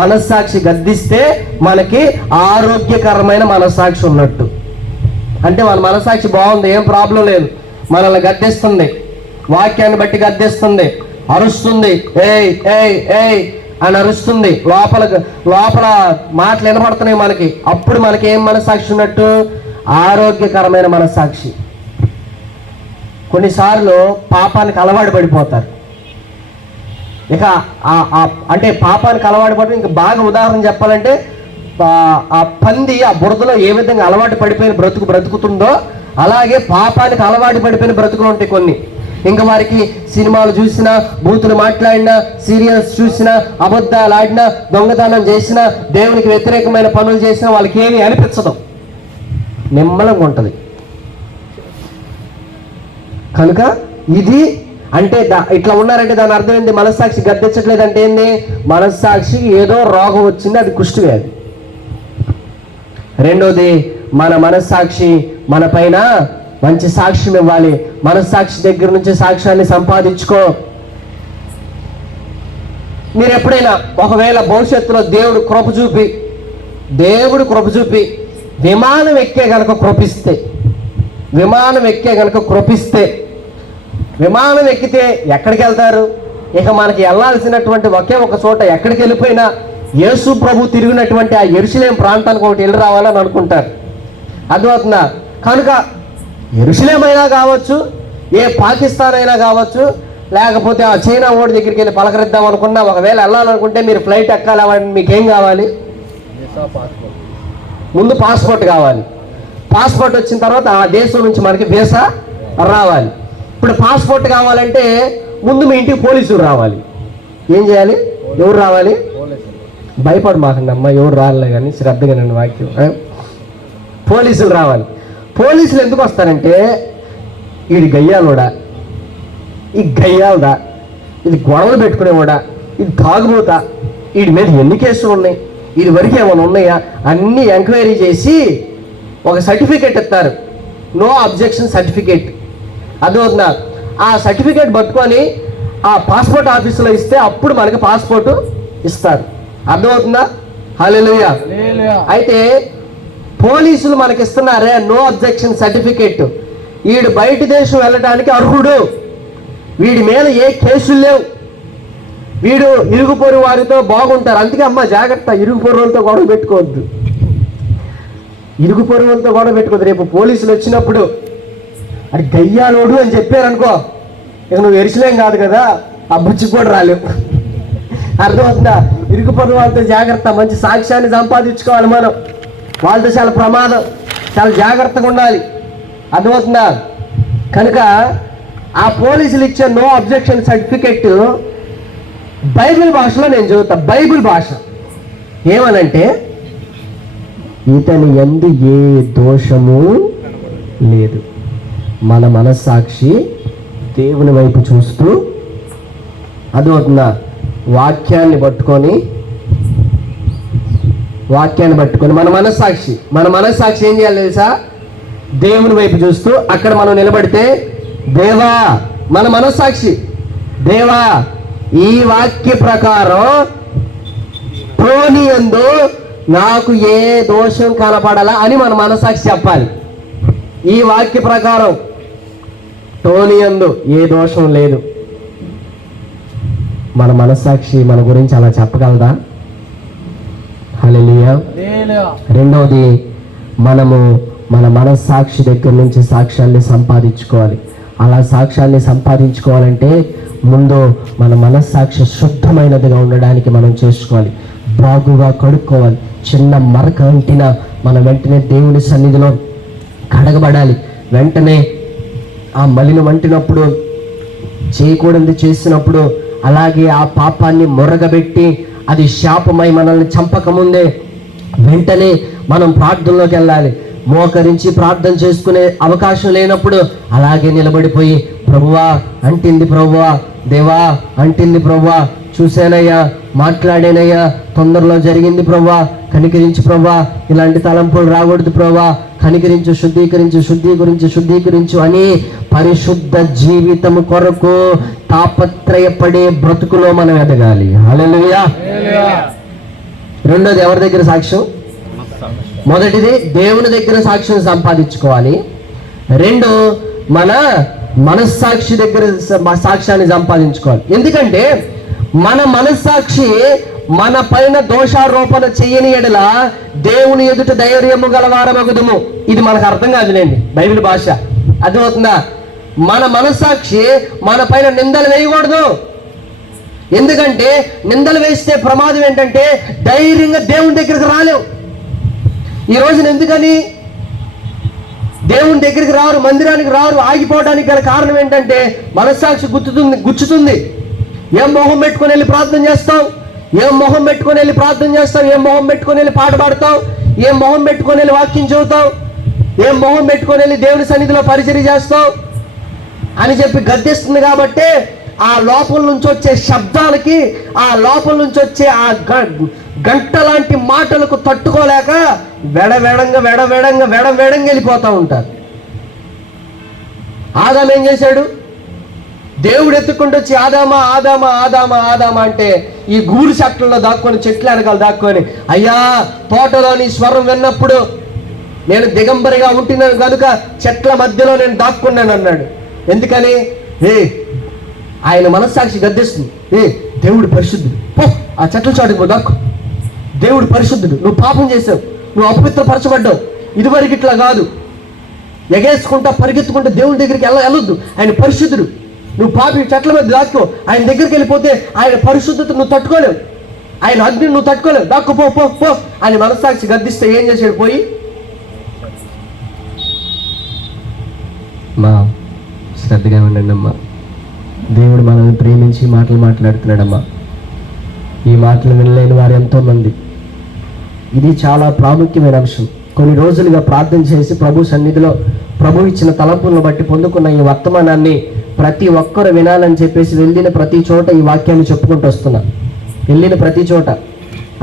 మనస్సాక్షి గద్దిస్తే మనకి ఆరోగ్యకరమైన మనస్సాక్షి ఉన్నట్టు. అంటే మన మనస్సాక్షి బాగుంది, ఏం ప్రాబ్లం లేదు, మనల్ని గద్దిస్తుంది, వాక్యాన్ని బట్టి గద్దిస్తుంది, అరుస్తుంది, ఏయ్ ఏయ్ ఏయ్ అని అరుస్తుంది, లోపల మాటలు వినపడుతున్నాయి మనకి. అప్పుడు మనకి ఏం మనస్సాక్షి ఉన్నట్టు? ఆరోగ్యకరమైన మనస్సాక్షి. కొన్నిసార్లు పాపానికి అలవాటు పడిపోతారు. ఇక అంటే పాపానికి అలవాటు పడి, ఇంకా బాగా ఉదాహరణ చెప్పాలంటే, ఆ పంది ఆ బురదలో ఏ విధంగా అలవాటు పడిపోయిన బ్రతుకుతుందో అలాగే పాపానికి అలవాటు పడిపోయిన బ్రతుకులు ఉంటాయి కొన్ని. ఇంకా వారికి సినిమాలు చూసినా, బూతులు మాట్లాడినా, సీరియల్స్ చూసినా, అబద్ధాలు ఆడినా, దొంగతనం చేసినా, దేవునికి వ్యతిరేకమైన పనులు చేసినా వాళ్ళకి ఏమీ అనిపించదు, నిమ్మలంగా ఉంటుంది. కనుక ఇది అంటే ఇట్లా ఉన్నారంటే దాని అర్థం ఏంటి? మనస్సాక్షి గద్దించట్లేదు అంటే ఏంది? మనస్సాక్షి ఏదో రోగం వచ్చింది, అది కుష్టి వ్యాధి. రెండోది, మన మనస్సాక్షి మన పైన మంచి సాక్ష్యం ఇవ్వాలి. మనస్సాక్షి దగ్గర నుంచి సాక్ష్యాన్ని సంపాదించుకో. మీరు ఎప్పుడైనా ఒకవేళ భవిష్యత్తులో దేవుడు కృప చూపి విమానం ఎక్కే గనక కృపిస్తే, విమానం ఎక్కితే ఎక్కడికి వెళ్తారు? ఇక మనకి వెళ్ళాల్సినటువంటి ఒకే ఒక చోట, ఎక్కడికి వెళ్ళిపోయినా యేసు ప్రభు తిరిగినటువంటి ఆ యెరూషలేం ప్రాంతానికి ఒకటి వెళ్ళి రావాలని అనుకుంటారు. అర్థమవుతుందా? కనుక యెరూషలేం అయినా కావచ్చు, ఏ పాకిస్తాన్ అయినా కావచ్చు, లేకపోతే ఆ చైనా ఓడి దగ్గరికి వెళ్ళి పలకరిద్దాం అనుకున్నా, ఒకవేళ వెళ్ళాలనుకుంటే మీరు ఫ్లైట్ ఎక్కాలి, మీకేం కావాలి? ముందు పాస్పోర్ట్ కావాలి. పాస్పోర్ట్ వచ్చిన తర్వాత ఆ దేశం నుంచి మనకి వీసా రావాలి. ఇప్పుడు పాస్పోర్ట్ కావాలంటే ముందు మీ ఇంటికి పోలీసులు రావాలి. ఏం చేయాలి? ఎవరు రావాలి? భయపడు మాకండి అమ్మ, ఎవరు రాలే కానీ శ్రద్ధగా నన్ను వాక్యం. పోలీసులు రావాలి. పోలీసులు ఎందుకు వస్తారంటే, వీడి గయ్యాలోడా, ఈ గయ్యాలదా, ఇది గొడవలు పెట్టుకునేవాడా, ఇది తాగుబోతా, వీడి మీద ఎన్ని కేసులు ఉన్నాయి, వీడి వరకు ఏమైనా ఉన్నాయా, అన్నీ ఎంక్వైరీ చేసి ఒక సర్టిఫికేట్ ఇస్తారు, నో అబ్జెక్షన్ సర్టిఫికేట్. అర్థమవుతుందా? ఆ సర్టిఫికేట్ పట్టుకొని ఆ పాస్పోర్ట్ ఆఫీసులో ఇస్తే అప్పుడు మనకి పాస్పోర్ట్ ఇస్తారు. అర్థమవుతుందా? హల్లెలూయా. అయితే పోలీసులు మనకి ఇస్తున్నారే నో అబ్జెక్షన్ సర్టిఫికేట్, వీడు బయట దేశం వెళ్ళడానికి అర్హుడు, వీడి మీద ఏ కేసులు లేవు, వీడు ఇరుగు పొరుగు వారితో బాగుంటారు. అందుకే అమ్మ జాగ్రత్త, ఇరుగు పొరుగులతో గొడవ పెట్టుకోవద్దు. రేపు పోలీసులు వచ్చినప్పుడు అది గయ్యాలోడు అని చెప్పారనుకో, ఇక నువ్వు ఎరిసలేం కాదు కదా, ఆ బుచ్చి కూడా రాలేవు. అర్థమవుతుందా? ఇరుగు పొరుగు వాళ్ళతో జాగ్రత్త, మంచి సాక్ష్యాన్ని సంపాదించుకోవాలి మనం. వాళ్ళతో చాలా ప్రమాదం, చాలా జాగ్రత్తగా ఉండాలి. అర్థమవుతుందా? కనుక ఆ పోలీసులు ఇచ్చే నో అబ్జెక్షన్ సర్టిఫికెట్ బైబిల్ భాషలో నేను చదువుతా. బైబిల్ భాష ఏమనంటే, ఇతని యందు ఏ దోషము లేదు. మన మనస్సాక్షి దేవుని వైపు చూస్తూ, అర్థమవుతుందా, వాక్యాన్ని పట్టుకొని మన మనస్సాక్షి ఏం చేయాలి తెలుసా? దేవుని వైపు చూస్తూ అక్కడ మనం నిలబడితే, దేవా, మన మనస్సాక్షి, దేవా ఈ వాక్య ప్రకారం టోనీ యందు నాకు ఏ దోషం కనపడాలా అని మన మనస్సాక్షి చెప్పాలి. ఈ వాక్య ప్రకారం టోనీ యందు ఏ దోషం లేదు. మన మనస్సాక్షి మన గురించి అలా చెప్పగలదా? హల్లెలూయా. రెండవది, మనము మన మనస్సాక్షి దగ్గర నుంచి సాక్ష్యాన్ని సంపాదించుకోవాలి. అలా సాక్ష్యాన్ని సంపాదించుకోవాలంటే ముందు మన మనస్సాక్షి శుద్ధమైనదిగా ఉండడానికి మనం చేసుకోవాలి. బాగుగా కడుక్కోవాలి. చిన్న మరక అంటినా మనం వెంటనే దేవుని సన్నిధిలో కడగబడాలి. వెంటనే ఆ మలిన వంటినప్పుడు, చేయకూడదు చేసినప్పుడు, అలాగే ఆ పాపాన్ని మొరగబెట్టి అది శాపమై మనల్ని చంపకముందే వెంటనే మనం ప్రార్థనలోకి వెళ్ళాలి. మోకరించి ప్రార్థన చేసుకునే అవకాశం లేనప్పుడు అలాగే నిలబడిపోయి, ప్రభువా అంటింది ప్రభువా, దేవా అంటింది ప్రభువా, చూశానయ్యా, మాట్లాడానయ్యా, తొందరలో జరిగింది ప్రభువా, కనికరించి ప్రభువా, ఇలాంటి తలంపులు రాకూడదు ప్రభువా, కనికరించు, శుద్ధీకరించు అని పరిశుద్ధ జీవితము కొరకు తాపత్రయపడే బ్రతుకులో మనం ఎదగాలి. హల్లెలూయా. రెండోది ఎవరి దగ్గర సాక్ష్యం? మొదటిది దేవుని దగ్గర సాక్ష్యం సంపాదించుకోవాలి. రెండు, మన మనస్సాక్షి దగ్గర సాక్ష్యాన్ని సంపాదించుకోవాలి. ఎందుకంటే మన మనస్సాక్షి మన పైన దోషారోపణ చెయ్యని ఎడల దేవుని ఎదుట ధైర్యము గలవారమగుదుము. ఇది మనకు అర్థం కాదులేండి, బైబిల్ భాష అర్థమవుతుందా? మన మనస్సాక్షి మన పైన నిందలు వేయకూడదు. ఎందుకంటే నిందలు వేస్తే ప్రమాదం ఏంటంటే ధైర్యంగా దేవుని దగ్గరికి రాలేవు. ఈ రోజున ఎందుకని దేవుని దగ్గరికి రారు, మందిరానికి రారు, ఆగిపోవడానికి గల కారణం ఏంటంటే మనస్సాక్షి గుచ్చుతుంది. ఏం మొహం పెట్టుకొని వెళ్ళి ప్రార్థన చేస్తావు? ఏం మొహం పెట్టుకొని వెళ్ళి ప్రార్థన చేస్తావు? ఏం మొహం పెట్టుకొని వెళ్ళి పాట పాడతావు? ఏం మొహం పెట్టుకొని వెళ్ళి వాక్యం చదువుతావు? ఏం మొహం పెట్టుకొని వెళ్ళి దేవుని సన్నిధిలో పరిచర్య చేస్తావు అని చెప్పి గద్దిస్తుంది. కాబట్టి ఆ లోపల నుంచి వచ్చే శబ్దాలకి, ఆ లోపల నుంచి వచ్చే ఆ గంట లాంటి మాటలకు తట్టుకోలేక వెడవేడంగా వెళ్ళిపోతూ ఉంటారు. ఆదాము ఏం చేశాడు? దేవుడు ఎత్తుకుంటూ వచ్చి ఆదామా అంటే ఈ గూడు చెట్లలో దాక్కొని, చెట్ల వెనకాల దాక్కొని, అయ్యా తోటలో నీ స్వరం విన్నప్పుడు నేను దిగంబరిగా ఉంటున్నాను కనుక చెట్ల మధ్యలో నేను దాక్కున్నాను అన్నాడు. ఎందుకని? ఆయన మనస్సాక్షి గద్దిస్తుంది. దేవుడు పరిశుద్ధుడు, పో ఆ చెట్ల చాటుకు దాక్కు. దేవుడు పరిశుద్ధుడు, నువ్వు పాపం చేసావు, నువ్వు అపవిత్రపరచబడ్డావు, ఇదివరకు ఇట్లా కాదు, ఎగేసుకుంటా పరిగెత్తుకుంటా దేవుని దగ్గరికి వెళ్ళొద్దు, ఆయన పరిశుద్ధుడు, నువ్వు పాపి చెట్ల మీద దాక్కో. ఆయన దగ్గరికి వెళ్ళిపోతే ఆయన పరిశుద్ధత నువ్వు తట్టుకోలేవు, ఆయన అగ్ని నువ్వు తట్టుకోలేవు, దాక్కు పో పో పో అని మనస్సాక్షి గద్దిస్తే ఏం చేశాడు? పోయి మా శ్రద్ధగా ఉండండి అమ్మా, దేవుడు మనల్ని ప్రేమించి మాటలు మాట్లాడుతున్నాడమ్మా. ఈ మాటలు వినలేని వారు ఎంతోమంది. ఇది చాలా ప్రాముఖ్యమైన అంశం. కొన్ని రోజులుగా ప్రార్థన చేసి ప్రభు సన్నిధిలో ప్రభు ఇచ్చిన తలంపులను బట్టి పొందుకున్న ఈ వర్తమానాన్ని ప్రతి ఒక్కరు వినాలని చెప్పేసి వెళ్ళిన ప్రతి చోట ఈ వాక్యాన్ని చెప్పుకుంటూ వస్తున్నా. వెళ్ళిన ప్రతి చోట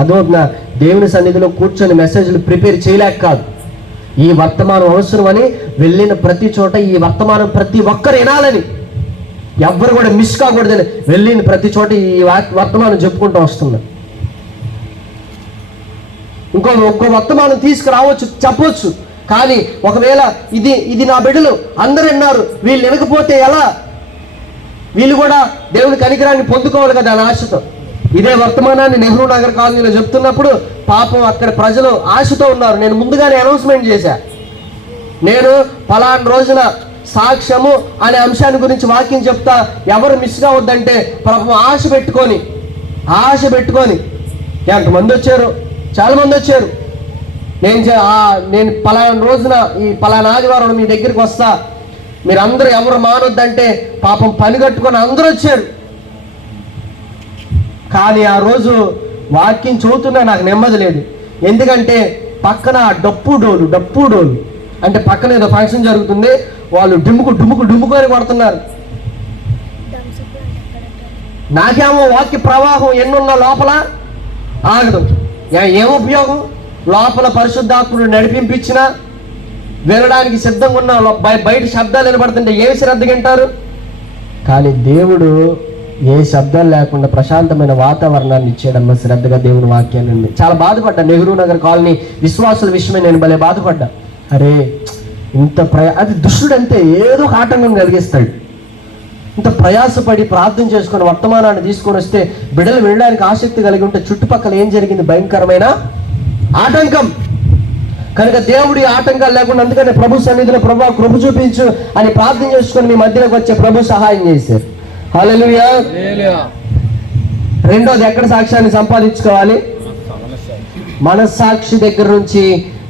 అదొక దేవుని సన్నిధిలో కూర్చొని మెసేజ్లు ప్రిపేర్ చేయలేక కాదు, ఈ వర్తమానం అవసరమని వెళ్ళిన ప్రతి చోట ఈ వర్తమానం ప్రతి ఒక్కరు వినాలని, ఎవ్వరు కూడా మిస్ కాకూడదని వెళ్ళిన ప్రతి చోట ఈ వర్తమానం చెప్పుకుంటూ వస్తున్నా. ఇంకో వర్తమానం తీసుకురావచ్చు, చెప్పవచ్చు, కానీ ఒకవేళ ఇది నా బిడ్డలు అందరూ విన్నారు, వీళ్ళు వినకపోతే ఎలా? వీళ్ళు కూడా దేవుని కనికరాన్ని పొందుకోవాలి కదా అని ఆశతో ఇదే వర్తమానాన్ని నెహ్రూ నగర్ కాలనీలో చెప్తున్నప్పుడు పాపం అక్కడ ప్రజలు ఆశతో ఉన్నారు. నేను ముందుగానే అనౌన్స్మెంట్ చేశా, నేను ఫలానా రోజున సాక్ష్యము అనే అంశాన్ని గురించి వాక్యం చెప్తా, ఎవరు మిస్ కావద్దంటే పాపం ఆశ పెట్టుకొని ఎంతమంది వచ్చారు? చాలా మంది వచ్చారు. నేను పలానా రోజున ఈ పలానా ఆదివారం మీ దగ్గరికి వస్తా, మీరందరూ ఎవరు మానొద్దంటే పాపం పని కట్టుకొని అందరూ వచ్చారు. కానీ ఆ రోజు వాక్యం చదువుతున్నా నాకు నెమ్మది లేదు. ఎందుకంటే పక్కన డప్పు డోలు అంటే పక్కన ఏదో ఫంక్షన్ జరుగుతుంది, వాళ్ళు డుమ్ముకు అని కొడుతున్నారు. నాకేమో వాక్య ప్రవాహం ఎన్నున్న లోపల ఆగదు. ఏం ఉపయోగం? లోపల పరిశుద్ధాత్ముడు నడిపింపించినా వినడానికి సిద్ధంగా ఉన్న బయట శబ్దాలు వినబడుతుంటే ఏమి శ్రద్ధగా వింటారు? కానీ దేవుడు ఏ శబ్దాలు లేకుండా ప్రశాంతమైన వాతావరణాన్ని ఇచ్చాడమ్మ. శ్రద్ధగా దేవుని వాక్యాన్ని చాలా బాధపడ్డా. నెహ్రూ నగర్ కాలనీ విశ్వాసుల విషయమే నేను భలే బాధపడ్డా. అరే ఇంత అది దుష్టుడు అంతే, ఏదో ఒక ఆటంకం కలిగిస్తాడు. ఇంత ప్రయాసపడి ప్రార్థన చేసుకొని వర్తమానాన్ని తీసుకొని వస్తే బిడ్డలు వినడానికి ఆసక్తి కలిగి ఉంటే చుట్టుపక్కల ఏం జరిగింది? భయంకరమైన ఆటంకం. కనుక దేవుడి ఆటంకాలు లేకుండా అందుకని ప్రభు సన్నిధిలో ప్రభు కృప చూపించు అని ప్రార్థన చేసుకొని మీ మధ్యలోకి వచ్చే ప్రభు సహాయం చేశారు. హల్లెలూయా. రెండోది ఎక్కడ సాక్ష్యాన్ని సంపాదించుకోవాలి? మనస్సాక్షి దగ్గర నుంచి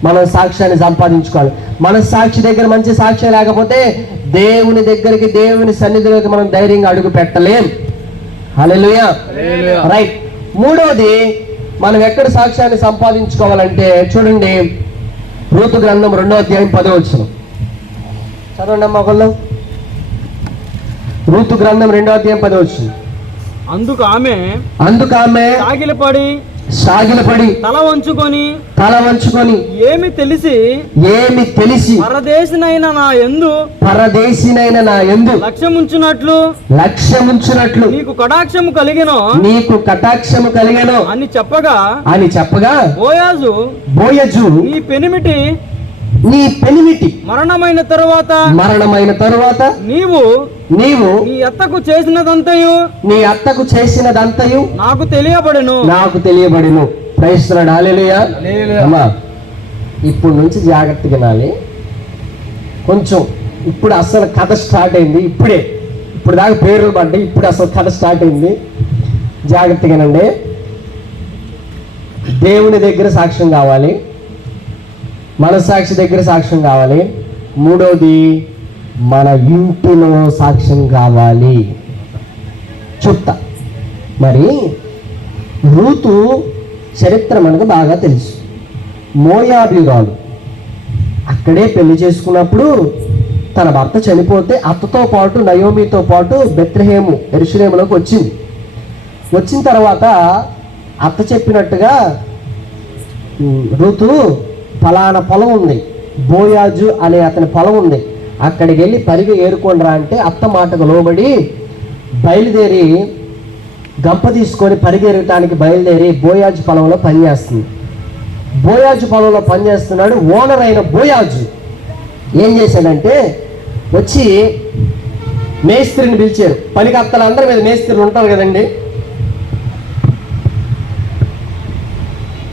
మనం సాక్ష్యాన్ని సంపాదించుకోవాలి. మనస్సాక్షి దగ్గర మంచి సాక్ష్యం లేకపోతే దేవుని దగ్గరికి, దేవుని సన్నిధిలోకి మనం ధైర్యంగా అడుగు పెట్టలేం. హల్లెలూయా. రైట్. మూడోది మనం ఎక్కడ సాక్ష్యాన్ని సంపాదించుకోవాలంటే చూడండి, రూతు గ్రంథం 2వ అధ్యాయం 10వ వచనం చదవండి అమ్మ ఒకళ్ళు. రూతు గ్రంథం 2వ అధ్యాయం 10వ వచనం. అందుకు ఆమె సాగిలపడి తల వంచుకొని ఏమి తెలిసి పరదేశినైన నా యందు లక్ష్యముంచునట్లు నీకు కటాక్షము కలిగెను అని చెప్పగా బోయజు నీ పెనిమిటి మరణమైన తరువాత నీవు నీ అత్తకు చేసినదంతయు నాకు తెలియబడెను. ప్రైస్తున్నాడు. హల్లెలూయా. అమ్మా ఇప్పుడు నుంచి జాగ్రత్తగా వినాలి కొంచెం. ఇప్పుడు అసలు కథ స్టార్ట్ అయింది. ఇప్పుడు దాకా పేర్లు పడ్డాయి. ఇప్పుడు అసలు కథ స్టార్ట్ అయింది. జాగ్రత్తగానండి. దేవుని దగ్గర సాక్ష్యం కావాలి, మనసాక్షి దగ్గర సాక్ష్యం కావాలి, మూడోది మన ఇంటిలో సాక్ష్యం కావాలి. చెప్తా. మరి రూతు చరిత్ర మనకు బాగా తెలుసు. మోయాబీరాలు. అక్కడే పెళ్లి చేసుకున్నప్పుడు తన భర్త చనిపోతే అత్తతో పాటు నయోమితో పాటు బెత్లెహేము యెరూషలేములోకి వచ్చిన తర్వాత అత్త చెప్పినట్టుగా రూతు ఫలానా పొలం ఉంది, బోయాజు అనే అతని పొలం ఉంది, అక్కడికి వెళ్ళి పరిగె ఏరుకోండిరా అంటే అత్త మాటకు లోబడి బయలుదేరి గంప తీసుకొని పరిగెరటానికి బయలుదేరి బోయాజు పొలంలో పనిచేస్తుంది. బోయాజు పొలంలో పనిచేస్తున్నాడు. ఓనర్ అయిన బోయాజు ఏం చేశాడంటే వచ్చి మేస్త్రిని పిలిచారు. పనికి అత్తలు అందరి మీద మేస్త్రిని ఉంటారు కదండి.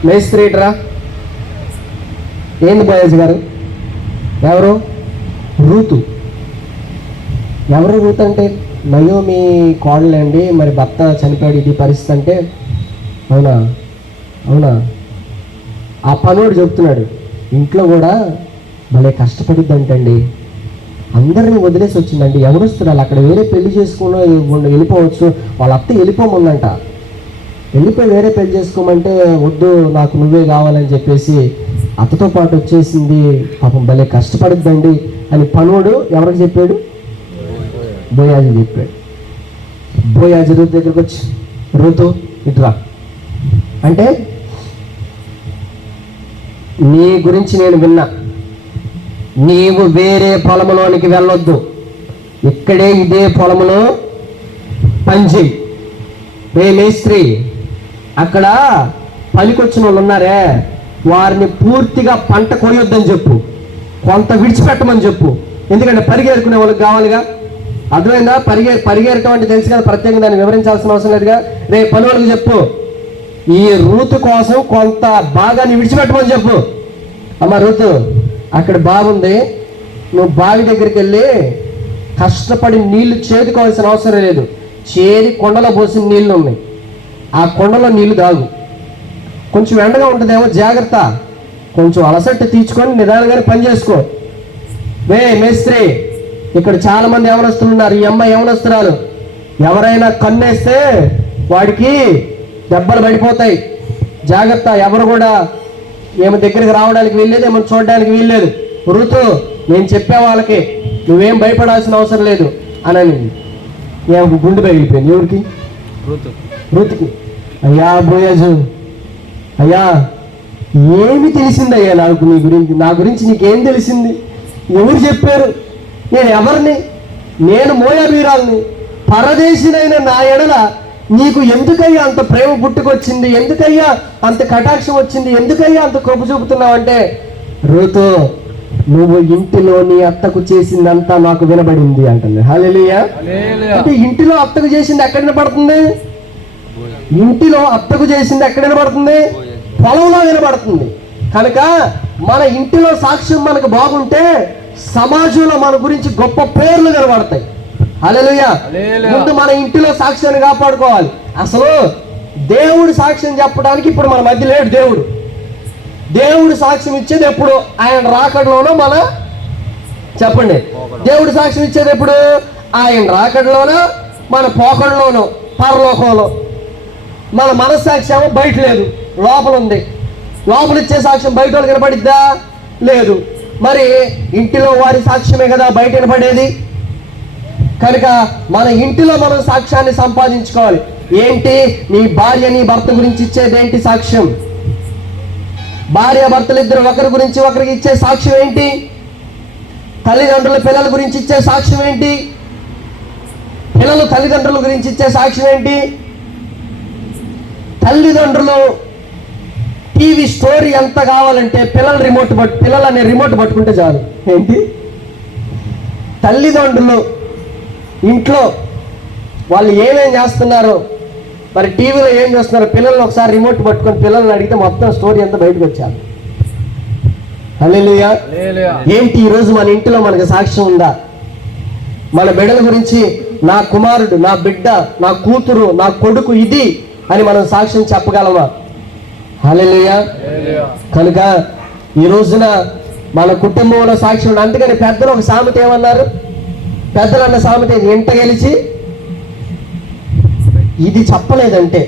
మేస్త్రి రా ఏంది బోయాజు గారు? ఎవరు? రూతు. ఎవరు రూతు అంటే నయోమి కోడలండి. మరి భర్త చనిపోయాడు, ఇది పరిస్థితి అంటే అవునా ఆ పనుడు చెప్తున్నాడు. ఇంట్లో కూడా భలే కష్టపడిద్దంటండి, అందరిని వదిలేసి వచ్చిందండి. ఎవరు వస్తున్నారు అక్కడ? వేరే పెళ్లి చేసుకుని వెళ్ళిపోవచ్చు. వాళ్ళ అత్త వెళ్ళిపోమందంట. వెళ్ళిపోయి వేరే పెళ్లి చేసుకోమంటే వద్దు నాకు నువ్వే కావాలని చెప్పేసి అత్తతో పాటు వచ్చేసింది. పాపం భలే కష్టపడుద్దండి అని పనుడు ఎవరికి చెప్పాడు? బోయాజు చెప్పాడు. బోయాజు రూతు దగ్గరకు వచ్చి, రూతు ఇట్రా అంటే, నీ గురించి నేను విన్నా, నీవు వేరే పొలంలోనికి వెళ్ళొద్దు, ఇక్కడే ఇదే పొలంలో పనిచేయి. రే మేస్త్రి, అక్కడ పనికొచ్చిన వాళ్ళు ఉన్నారే వారిని పూర్తిగా పంట కోయొద్దని చెప్పు, కొంత విడిచిపెట్టమని చెప్పు. ఎందుకంటే పరిగెరుకునే వాళ్ళకి కావాలిగా. అర్థమైందా? పరిగెరటం అంటే తెలుసు కదా, ప్రత్యేకంగా దాన్ని వివరించాల్సిన అవసరం లేదుగా. రే పని వాళ్ళకి చెప్పు, ఈ రూతు కోసం కొంత భాగాన్ని విడిచిపెట్టమని చెప్పు. అమ్మ రూతు, అక్కడ బాగుంది, నువ్వు బావి దగ్గరికి వెళ్ళి కష్టపడి నీళ్లు చేదుకోవాల్సిన అవసరం లేదు. చేది కొండలో పోసిన నీళ్లు ఉన్నాయి, ఆ కొండలో నీళ్లు తాగు. కొంచెం ఎండగా ఉంటుందేమో, జాగ్రత్త, కొంచెం అలసట తీర్చుకొని నిదానంగానే పని చేసుకో. మేస్త్రి, ఇక్కడ చాలా మంది యవనస్తులు ఉన్నారు. ఈ అమ్మాయి యవనస్తురాలు, ఎవరైనా కన్నేస్తే వాడికి దెబ్బలు పడిపోతాయి. జాగ్రత్త, ఎవరు కూడా ఏమో దగ్గరికి రావడానికి వీల్లేదు, ఏమో చూడడానికి వీల్లేదు. ఋతు, నేను చెప్పే వాళ్ళకి నువ్వేం భయపడాల్సిన అవసరం లేదు అని ఏమో గుండె పగిలిపోయింది. ఎవరికి? ఋతుకి. అయ్యా బోయాజు, అయ్యా ఏమి తెలిసిందయ్యా నాకు నీ గురించి? నా గురించి నీకేం తెలిసింది? ఎవరు చెప్పారు? నేను ఎవరిని? నేను మోయాబీరాల్ని, పరదేశినైన నా ఎడల నీకు ఎందుకయ్యా అంత ప్రేమ పుట్టుకొచ్చింది? ఎందుకయ్యా అంత కటాక్షం వచ్చింది? ఎందుకయ్యా అంత కృప చూపుతున్నావు అంటే, రూతు, నువ్వు ఇంటిలో నీ అత్తకు చేసిందంతా నాకు వినబడింది అంటుంది. హల్లెలూయా. అంటే ఇంటిలో అత్తకు చేసింది ఎక్కడ వినపడుతుంది? ఇంటిలో అత్తకు చేసింది ఎక్కడ వినపడుతుంది? పొలంలో వినపడుతుంది. కనుక మన ఇంటిలో సాక్ష్యం మనకు బాగుంటే సమాజంలో మన గురించి గొప్ప పేర్లు వినబడతాయి. హల్లెలూయా. ముందు మన ఇంటిలో సాక్ష్యాన్ని కాపాడుకోవాలి. అసలు దేవుడు సాక్ష్యం చెప్పడానికి ఇప్పుడు మన మధ్య లేడు. దేవుడు సాక్ష్యం ఇచ్చేది ఎప్పుడు? ఆయన రాకడలోనో మన చెప్పండి. దేవుడు సాక్ష్యం ఇచ్చేది ఎప్పుడు? ఆయన రాకడలోనో మన పోకడలోనో పరలోకంలో. మన మనస్సాక్ష్యం బయట లేదు, లోపల ఉంది. లోపల ఇచ్చే సాక్ష్యం బయట వాళ్ళకి కనపడిద్దా? లేదు. మరి ఇంటిలో వారి సాక్ష్యమే కదా బయట వినపడేది. కనుక మన ఇంటిలో మనం సాక్ష్యాన్ని సంపాదించుకోవాలి. ఏంటి? నీ భార్య నీ భర్త గురించి ఇచ్చేదేంటి సాక్ష్యం? భార్య భర్తలు ఇద్దరు ఒకరి గురించి ఒకరికి ఇచ్చే సాక్ష్యం ఏంటి? తల్లిదండ్రుల పిల్లల గురించి ఇచ్చే సాక్ష్యం ఏంటి? పిల్లలు తల్లిదండ్రుల గురించి ఇచ్చే సాక్ష్యం ఏంటి? తల్లిదండ్రులు టీవీ స్టోరీ ఎంత కావాలంటే పిల్లలు రిమోట్ పట్టుకుంటే చాలు. ఏంటి? తల్లిదండ్రులు ఇంట్లో వాళ్ళు ఏమేం చేస్తున్నారో, మరి టీవీలో ఏం చేస్తున్నారో పిల్లల్ని ఒకసారి రిమోట్ పట్టుకొని పిల్లల్ని అడిగితే మొత్తం స్టోరీ అంతా బయటకు వచ్చారు. హల్లెలూయా. ఏంటి ఈరోజు మన ఇంటిలో మనకు సాక్ష్యం ఉందా? మన బిడ్డల గురించి నా కుమారుడు, నా బిడ్డ, నా కూతురు, నా కొడుకు ఇది అని మనం సాక్ష్యం చెప్పగలమా? హల్లెలూయా. కనుక ఈ రోజున మన కుటుంబంలో సాక్ష్యం ఉంది. అందుకని పెద్దలు ఒక సామెత ఏమన్నారు? పెద్దలు అన్న సామెత ఇంట గెలిచి ఇది చెప్పలేదంటే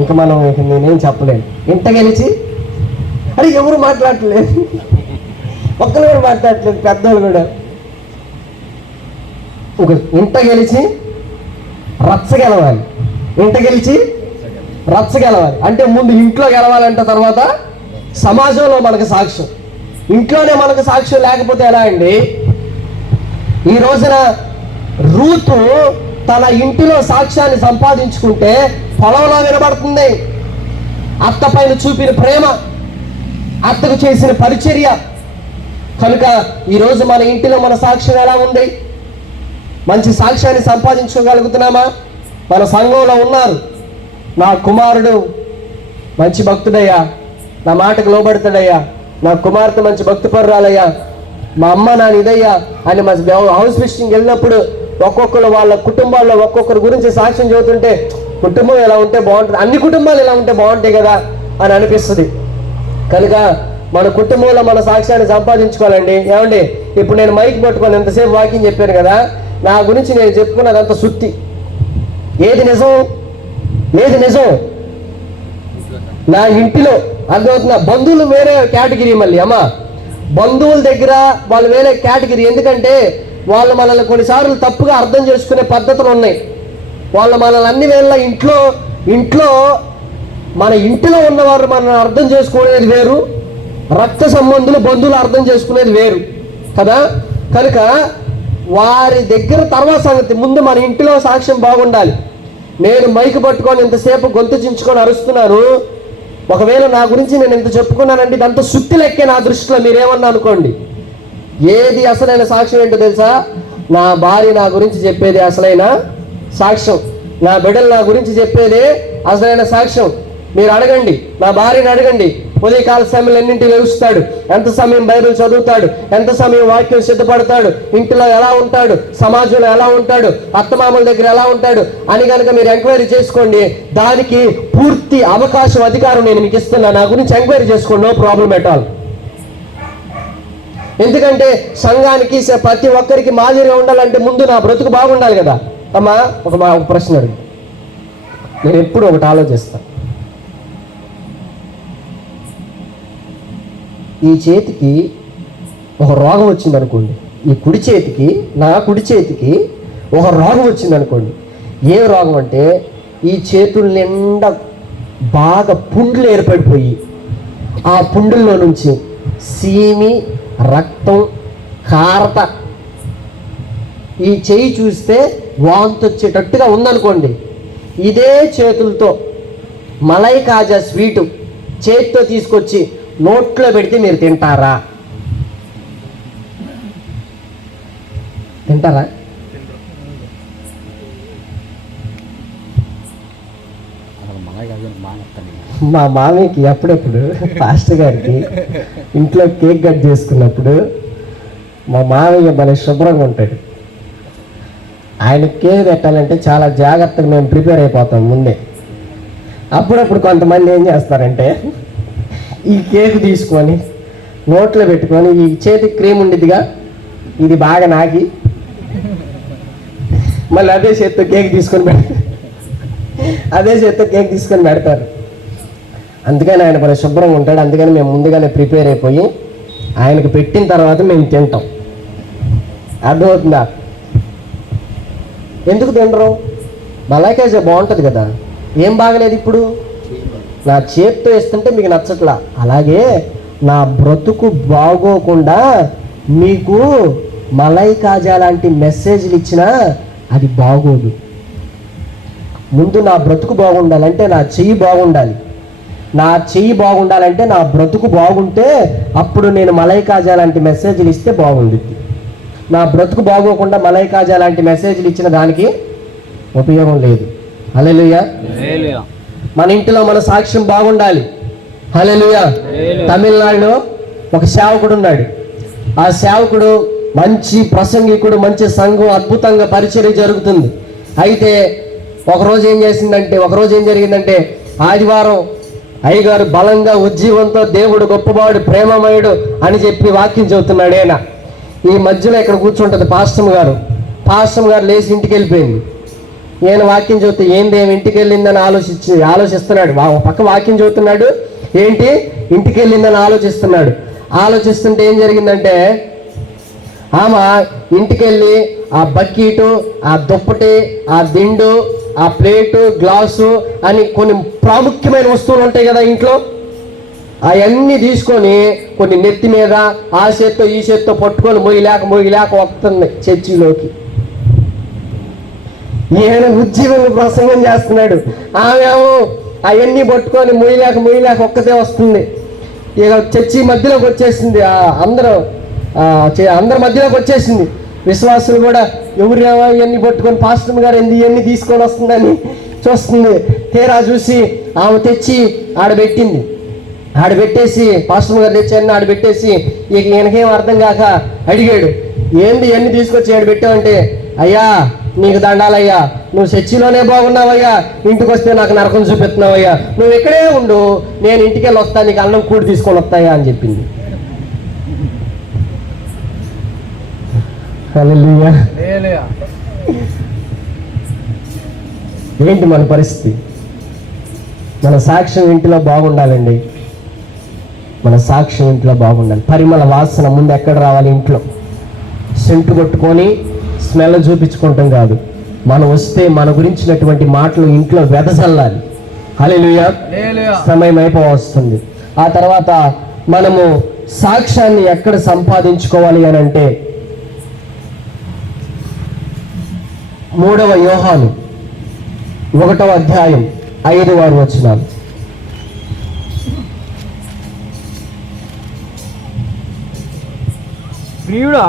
ఇంకా మనం నేనేం చెప్పలేను. ఇంట గెలిచి అరే ఎవరు మాట్లాడట్లేదు, ఒక్కరు కూడా మాట్లాడట్లేదు, పెద్దోళ్ళు కూడా. ఒక ఇంట గెలిచి రచ్చ గెలవాలి. ఇంట గెలిచి రచ్చ గెలవాలి అంటే ముందు ఇంట్లో గెలవాలంటే తర్వాత సమాజంలో మనకు సాక్ష్యం. ఇంట్లోనే మనకు సాక్ష్యం లేకపోతే ఎలా అండి? ఈ రోజున రూతు తన ఇంటిలో సాక్ష్యాన్ని సంపాదించుకుంటే పొలంలో వినబడుతుంది. అత్త పైన చూపిన ప్రేమ, అత్తకు చేసిన పరిచర్య. కనుక ఈరోజు మన ఇంటిలో మన సాక్ష్యం ఎలా ఉంది? మంచి సాక్ష్యాన్ని సంపాదించుకోగలుగుతున్నామా? మన సంఘంలో ఉన్నారు, నా కుమారుడు మంచి భక్తుడయ్యా, నా మాటకు లోబడతాడయ్యా, నా కుమార్తె మంచి భక్తి పరురాలయ్యా, మా అమ్మ నా ఇదయ్యా అని మా హౌస్ విజిటింగ్ వెళ్ళినప్పుడు ఒక్కొక్కరు వాళ్ళ కుటుంబాల్లో ఒక్కొక్కరి గురించి సాక్ష్యం చెబుతుంటే కుటుంబం ఎలా ఉంటే బాగుంటుంది, అన్ని కుటుంబాలు ఎలా ఉంటే బాగుంటాయి కదా అని అనిపిస్తుంది. కనుక మన కుటుంబంలో మన సాక్ష్యాన్ని సంపాదించుకోవాలండి. ఏమండి, ఇప్పుడు నేను మైక్ పట్టుకొని ఎంతసేపు వాకింగ్ చెప్పాను కదా, నా గురించి నేను చెప్పుకున్నదంతా సుత్తి. ఏది నిజం? నా ఇంటిలో అర్థమవుతున్న బంధువులు వేరే కేటగిరీ. మళ్ళీ అమ్మ బంధువుల దగ్గర వాళ్ళు వేరే కేటగిరీ. ఎందుకంటే వాళ్ళు మనల్ని కొన్నిసార్లు తప్పుగా అర్థం చేసుకునే పద్ధతులు ఉన్నాయి. వాళ్ళు మనల్ని అన్ని వేళ ఇంట్లో మన ఇంటిలో ఉన్నవారు మనల్ని అర్థం చేసుకునేది వేరు, రక్త సంబంధులు బంధువులు అర్థం చేసుకునేది వేరు కదా. కనుక వారి దగ్గర తర్వాత సంగతి, ముందు మన ఇంటిలో సాక్ష్యం బాగుండాలి. నేను మైకు పట్టుకొని ఇంతసేపు గొంతు చించుకొని అరుస్తున్నాను, ఒకవేళ నా గురించి నేను ఇంత చెప్పుకున్నానండి, ఇదంతా సుత్తి లెక్కే నా దృష్టిలో. మీరేమన్నా అనుకోండి. ఏది అసలైన సాక్ష్యం ఏంటో తెలుసా? నా భార్య నా గురించి చెప్పేది అసలైన సాక్ష్యం, నా బిడ్డలు నా గురించి చెప్పేదే అసలైన సాక్ష్యం. మీరు అడగండి, నా భార్యని అడగండి, ఉదయకాల సమయంలో ఎన్నింటికి లేస్తాడు, ఎంత సమయం బైబిల్ చదువుతాడు, ఎంత సమయం వాక్యం సిద్ధపడతాడు, ఇంటిలో ఎలా ఉంటాడు, సమాజంలో ఎలా ఉంటాడు, అత్తమామల దగ్గర ఎలా ఉంటాడు అని కనుక మీరు ఎంక్వైరీ చేసుకోండి. దానికి పూర్తి అవకాశం, అధికారం నేను మీకు ఇస్తున్నా. నా గురించి ఎంక్వైరీ చేసుకోండి, నో ప్రాబ్లం ఎట్ ఆల్. ఎందుకంటే సంఘానికి ప్రతి ఒక్కరికి మాదిరిగా ఉండాలంటే ముందు నా బ్రతుకు బాగుండాలి కదా. అమ్మా ఒక ప్రశ్న అడుగు. నేను ఎప్పుడు ఒకటి ఆలోచిస్తాను, ఈ చేతికి ఒక రోగం వచ్చిందనుకోండి, ఈ కుడి చేతికి, నా కుడి చేతికి ఒక రోగం వచ్చిందనుకోండి. ఏ రోగం అంటే ఈ చేతుల నిండా బాగా పుండ్లు ఏర్పడిపోయి ఆ పుండుల్లో నుంచి సీమి, రక్తం, కారత, ఈ చెయ్యి చూస్తే వాంతి వచ్చేటట్టుగా ఉందనుకోండి. ఇదే చేతులతో మలై కాజా స్వీటు చేతితో తీసుకొచ్చి నోట్లో పెడితే మీరు తింటారా? మా మామయ్యకి అప్పుడప్పుడు పాస్టర్ గారికి ఇంట్లో కేక్ కట్ చేసుకున్నప్పుడు మా మామయ్య భలే శుభ్రంగా ఉంటాడు. ఆయన కేక్ పెట్టాలంటే చాలా జాగ్రత్తగా మేము ప్రిపేర్ అయిపోతాం ముందే. అప్పుడప్పుడు కొంతమంది ఏం చేస్తారంటే ఈ కేక్ తీసుకొని నోట్లో పెట్టుకొని, ఈ చేతికి క్రీమ్ ఉండిద్దిగా, ఇది బాగా నాకి మళ్ళీ అదే చేత్తో కేక్ తీసుకొని పెడతారు. అందుకని ఆయన మన శుభ్రంగా ఉంటాడు. అందుకని మేము ముందుగానే ప్రిపేర్ అయిపోయి ఆయనకు పెట్టిన తర్వాత మేము తింటాం. అర్థమవుతుందా? ఎందుకు తినరు? మలాయికాయ బాగుంటుంది కదా. ఏం బాగలేదు? ఇప్పుడు నా చేతితో ఇస్తుంటే మీకు నచ్చట్లా. అలాగే నా బ్రతుకు బాగోకుండా మీకు మలై కాజా లాంటి మెసేజ్లు ఇచ్చినా అది బాగోదు. ముందు నా బ్రతుకు బాగుండాలంటే నా చెయ్యి బాగుండాలి. నా చెయ్యి బాగుండాలంటే నా బ్రతుకు బాగుంటే అప్పుడు నేను మలై కాజా లాంటి మెసేజ్లు ఇస్తే బాగుంటుంది. నా బ్రతుకు బాగోకుండా మలై కాజా లాంటి మెసేజ్లు ఇచ్చిన దానికి ఉపయోగం లేదు. హల్లెలూయా. మన ఇంటిలో మన సాక్ష్యం బాగుండాలి. హల్లెలూయా. తమిళనాడులో ఒక సేవకుడు ఉన్నాడు. ఆ సేవకుడు మంచి ప్రసంగికుడు, మంచి సంఘం, అద్భుతంగా పరిచర్య జరుగుతుంది. అయితే ఒకరోజు ఏం జరిగిందంటే ఆదివారం అయ్యగారు బలంగా ఉజ్జీవంతో దేవుడు గొప్పవాడు, ప్రేమమయుడు అని చెప్పి వాక్యం చెబుతున్నాడు. ఆయన ఈ మధ్యలో ఇక్కడ కూర్చుంటుంది పాస్టమ్ గారు లేచి ఇంటికి వెళ్ళిపోయింది. ఈయన వాక్యం చెబుతూ ఏం ఇంటికి వెళ్ళిందని ఆలోచిస్తున్నాడు. ఒక పక్క వాక్యం చెబుతున్నాడు, ఏంటి ఇంటికి వెళ్ళిందని ఆలోచిస్తుంటే ఏం జరిగిందంటే ఆమె ఇంటికి వెళ్ళి ఆ బకెటు, ఆ దుప్పటి, ఆ దిండు, ఆ ప్లేటు, గ్లాసు అని కొన్ని ప్రాముఖ్యమైన వస్తువులు ఉంటాయి కదా ఇంట్లో, అవన్నీ తీసుకొని కొన్ని నెత్తి మీద ఆ చేత్తో ఈ చేత్తో పట్టుకొని మొయ్యలేక వస్తుంది చర్చిలోకి. ఈయన ఉజ్జీవంగా ప్రసంగం చేస్తున్నాడు. ఆమెమో అవన్నీ పట్టుకొని మొయ్యలేక ఒక్కతే వస్తుంది. ఇక చర్చి మధ్యలోకి వచ్చేసింది. అందరి మధ్యలోకి వచ్చేసింది. విశ్వాసులు కూడా ఎవరు ఇవన్నీ పట్టుకొని పాస్టర్ గారు ఇవన్నీ తీసుకొని వస్తుందని చూస్తుంది. తీరా చూసి ఆమె తెచ్చి ఆడబెట్టేసి పాస్టర్ గారు తెచ్చారని ఆడబెట్టేసి ఇక ఈయనకేం అర్థం కాక అడిగాడు, ఏంది ఇవన్నీ తీసుకొచ్చి ఆడబెట్టావంటే, అయ్యా నీకు దండాలయ్యా, నువ్వు చర్చిలోనే బాగున్నావయ్యా, ఇంటికి వస్తే నాకు నరకం చూపిస్తున్నావయ్యా, నువ్వు ఇక్కడే ఉండు, నేను ఇంటికి వెళ్ళి వస్తా, నీకు అన్నం కూడి తీసుకొని వస్తాయా అని చెప్పింది. హల్లెలూయా. ఏంటి మన పరిస్థితి? మన సాక్ష్యం ఇంటిలో బాగుండాలండి. మన సాక్ష్యం ఇంట్లో బాగుండాలి. పరిమళ వాసన ముందు ఎక్కడ రావాలి? ఇంట్లో సెంటు కొట్టుకొని స్మెల్ చూపించుకుంటాం కాదు, మనం వస్తే మన గురించినటువంటి మాటలు ఇంట్లో వెదజల్లాలి. హల్లెలూయా. సమయం అయిపోవస్తుంది. ఆ తర్వాత మనము సాక్ష్యాన్ని ఎక్కడ సంపాదించుకోవాలి అని అంటే 3వ యోహాను 1వ అధ్యాయం 5వ వచనం. ప్రియుడా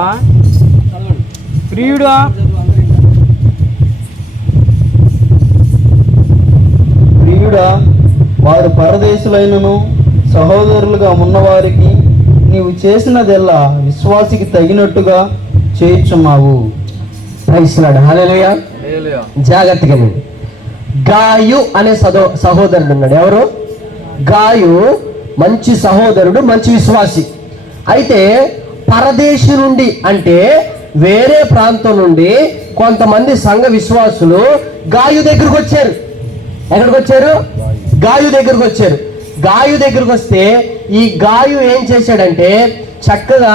వారు పరదేశులైనను సహోదరులుగా ఉన్నవారికి నీవు చేసినదెల్లా విశ్వాసికి తగినట్టుగా చేయుచున్నావు. ప్రైస్తున్నాడు. హల్లెలూయా. జాగ్రత్తగా గాయు అనే సహోదరుడు ఉన్నాడు. ఎవరు? గాయు మంచి సహోదరుడు, మంచి విశ్వాసి. అయితే పరదేశి నుండి అంటే వేరే ప్రాంతం నుండి కొంతమంది సంఘ విశ్వాసులు గాయు దగ్గరకు వచ్చారు. ఎక్కడికి వచ్చారు? గాయు దగ్గరకు వచ్చారు. గాయు దగ్గరకు వస్తే ఈ గాయు ఏం చేశాడంటే చక్కగా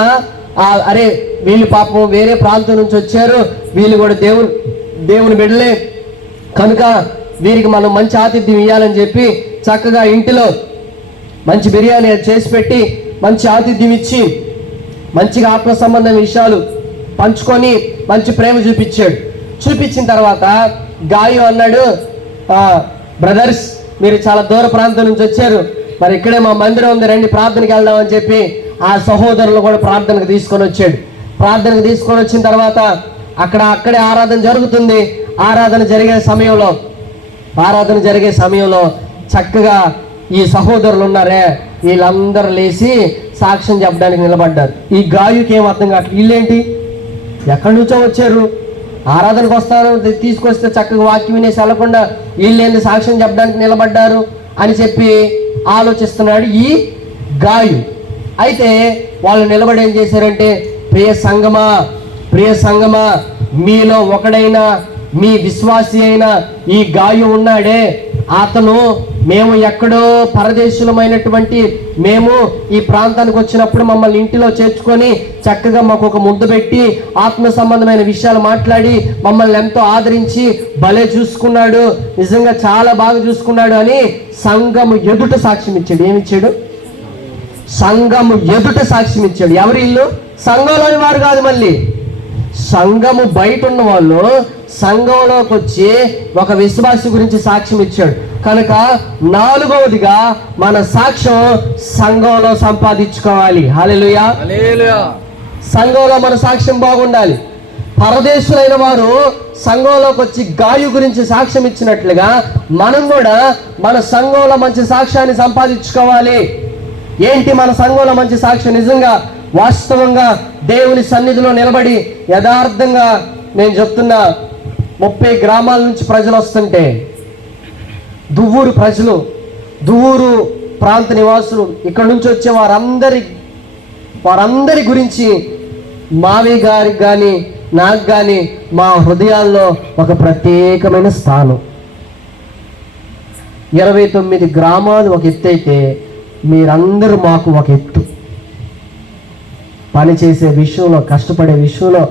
అరే వీళ్ళు పాపం వేరే ప్రాంతం నుంచి వచ్చారు, వీళ్ళు కూడా దేవుని బిడ్డలే కనుక వీరికి మనం మంచి ఆతిథ్యం ఇవ్వాలని చెప్పి చక్కగా ఇంటిలో మంచి బిర్యానీ చేసి పెట్టి మంచి ఆతిథ్యం ఇచ్చి మంచిగా ఆత్మ సంబంధం విషయాలు పంచుకొని మంచి ప్రేమ చూపించిన తర్వాత గాయు అన్నాడు, బ్రదర్స్ మీరు చాలా దూర ప్రాంతం నుంచి వచ్చారు, మరి ఇక్కడే మా మందిరం ఉంది, రండి ప్రార్థనకి వెళ్దామని చెప్పి ఆ సహోదరులు కూడా ప్రార్థనకు తీసుకొని వచ్చాడు. ప్రార్థనకు తీసుకొని వచ్చిన తర్వాత అక్కడే ఆరాధన జరుగుతుంది. ఆరాధన జరిగే సమయంలో చక్కగా ఈ సహోదరులు ఉన్నారే వీళ్ళందరూ లేచి సాక్ష్యం చెప్పడానికి నిలబడ్డారు. ఈ గాయుకి ఏం అర్థం కావట్లేదు, వీళ్ళేంటి ఎక్కడి నుంచో వచ్చారు, ఆరాధనకు వస్తారు, తీసుకొస్తే చక్కగా వాక్యం వినేసి వెళ్ళకుండా వీళ్ళేంది సాక్ష్యం చెప్పడానికి నిలబడ్డారు అని చెప్పి ఆలోచిస్తున్నాడు ఈ గాయు. అయితే వాళ్ళు నిలబడి ఏం చేశారంటే, ప్రియ సంగమా మీలో ఒకడైనా మీ విశ్వాసి అయిన ఈ గాయు ఉన్నాడే, అతను మేము ఎక్కడో పరదేశులమైనటువంటి మేము ఈ ప్రాంతానికి వచ్చినప్పుడు మమ్మల్ని ఇంటిలో చేర్చుకొని చక్కగా మాకు ఒక ముద్దు పెట్టి ఆత్మ సంబంధమైన విషయాలు మాట్లాడి మమ్మల్ని ఎంతో ఆదరించి భలే చూసుకున్నాడు, నిజంగా చాలా బాగా చూసుకున్నాడు అని సంఘము ఎదుట సాక్ష్యం ఇచ్చాడు. ఏమిచ్చాడు? సంఘము ఎదుట సాక్ష్యం ఇచ్చాడు. ఎవరి ఇల్లు? సంఘంలోని వారు కాదు, మళ్ళీ సంఘము బయట ఉన్న వాళ్ళు సంఘంలోకి వచ్చి ఒక విశ్వాసి గురించి సాక్ష్యం ఇచ్చాడు. కనుక 4వదిగా మన సాక్ష్యం సంఘంలో సంపాదించుకోవాలి. హల్లెలూయా. సంఘంలో మన సాక్ష్యం బాగుండాలి. పరదేశులైన వారు సంఘంలోకి వచ్చి గాయు గురించి సాక్ష్యం ఇచ్చినట్లుగా మనం కూడా మన సంఘంలో మంచి సాక్ష్యాన్ని సంపాదించుకోవాలి. ఏంటి మన సంఘంలో మంచి సాక్ష్యం? నిజంగా వాస్తవంగా దేవుని సన్నిధిలో నిలబడి యథార్థంగా నేను చెప్తున్నా, 30 గ్రామాల నుంచి ప్రజలు వస్తుంటే దువ్వూరు ప్రజలు, దువ్వూరు ప్రాంత నివాసులు, ఇక్కడ నుంచి వచ్చే వారందరి గురించి మావి గారికి కానీ నాకు కానీ మా హృదయాల్లో ఒక ప్రత్యేకమైన స్థానం. 29 గ్రామాలు ఒక ఎత్తు అయితే మీరందరూ మాకు ఒక ఎత్తు. పని చేసే విషయంలో, కష్టపడే విషయంలో,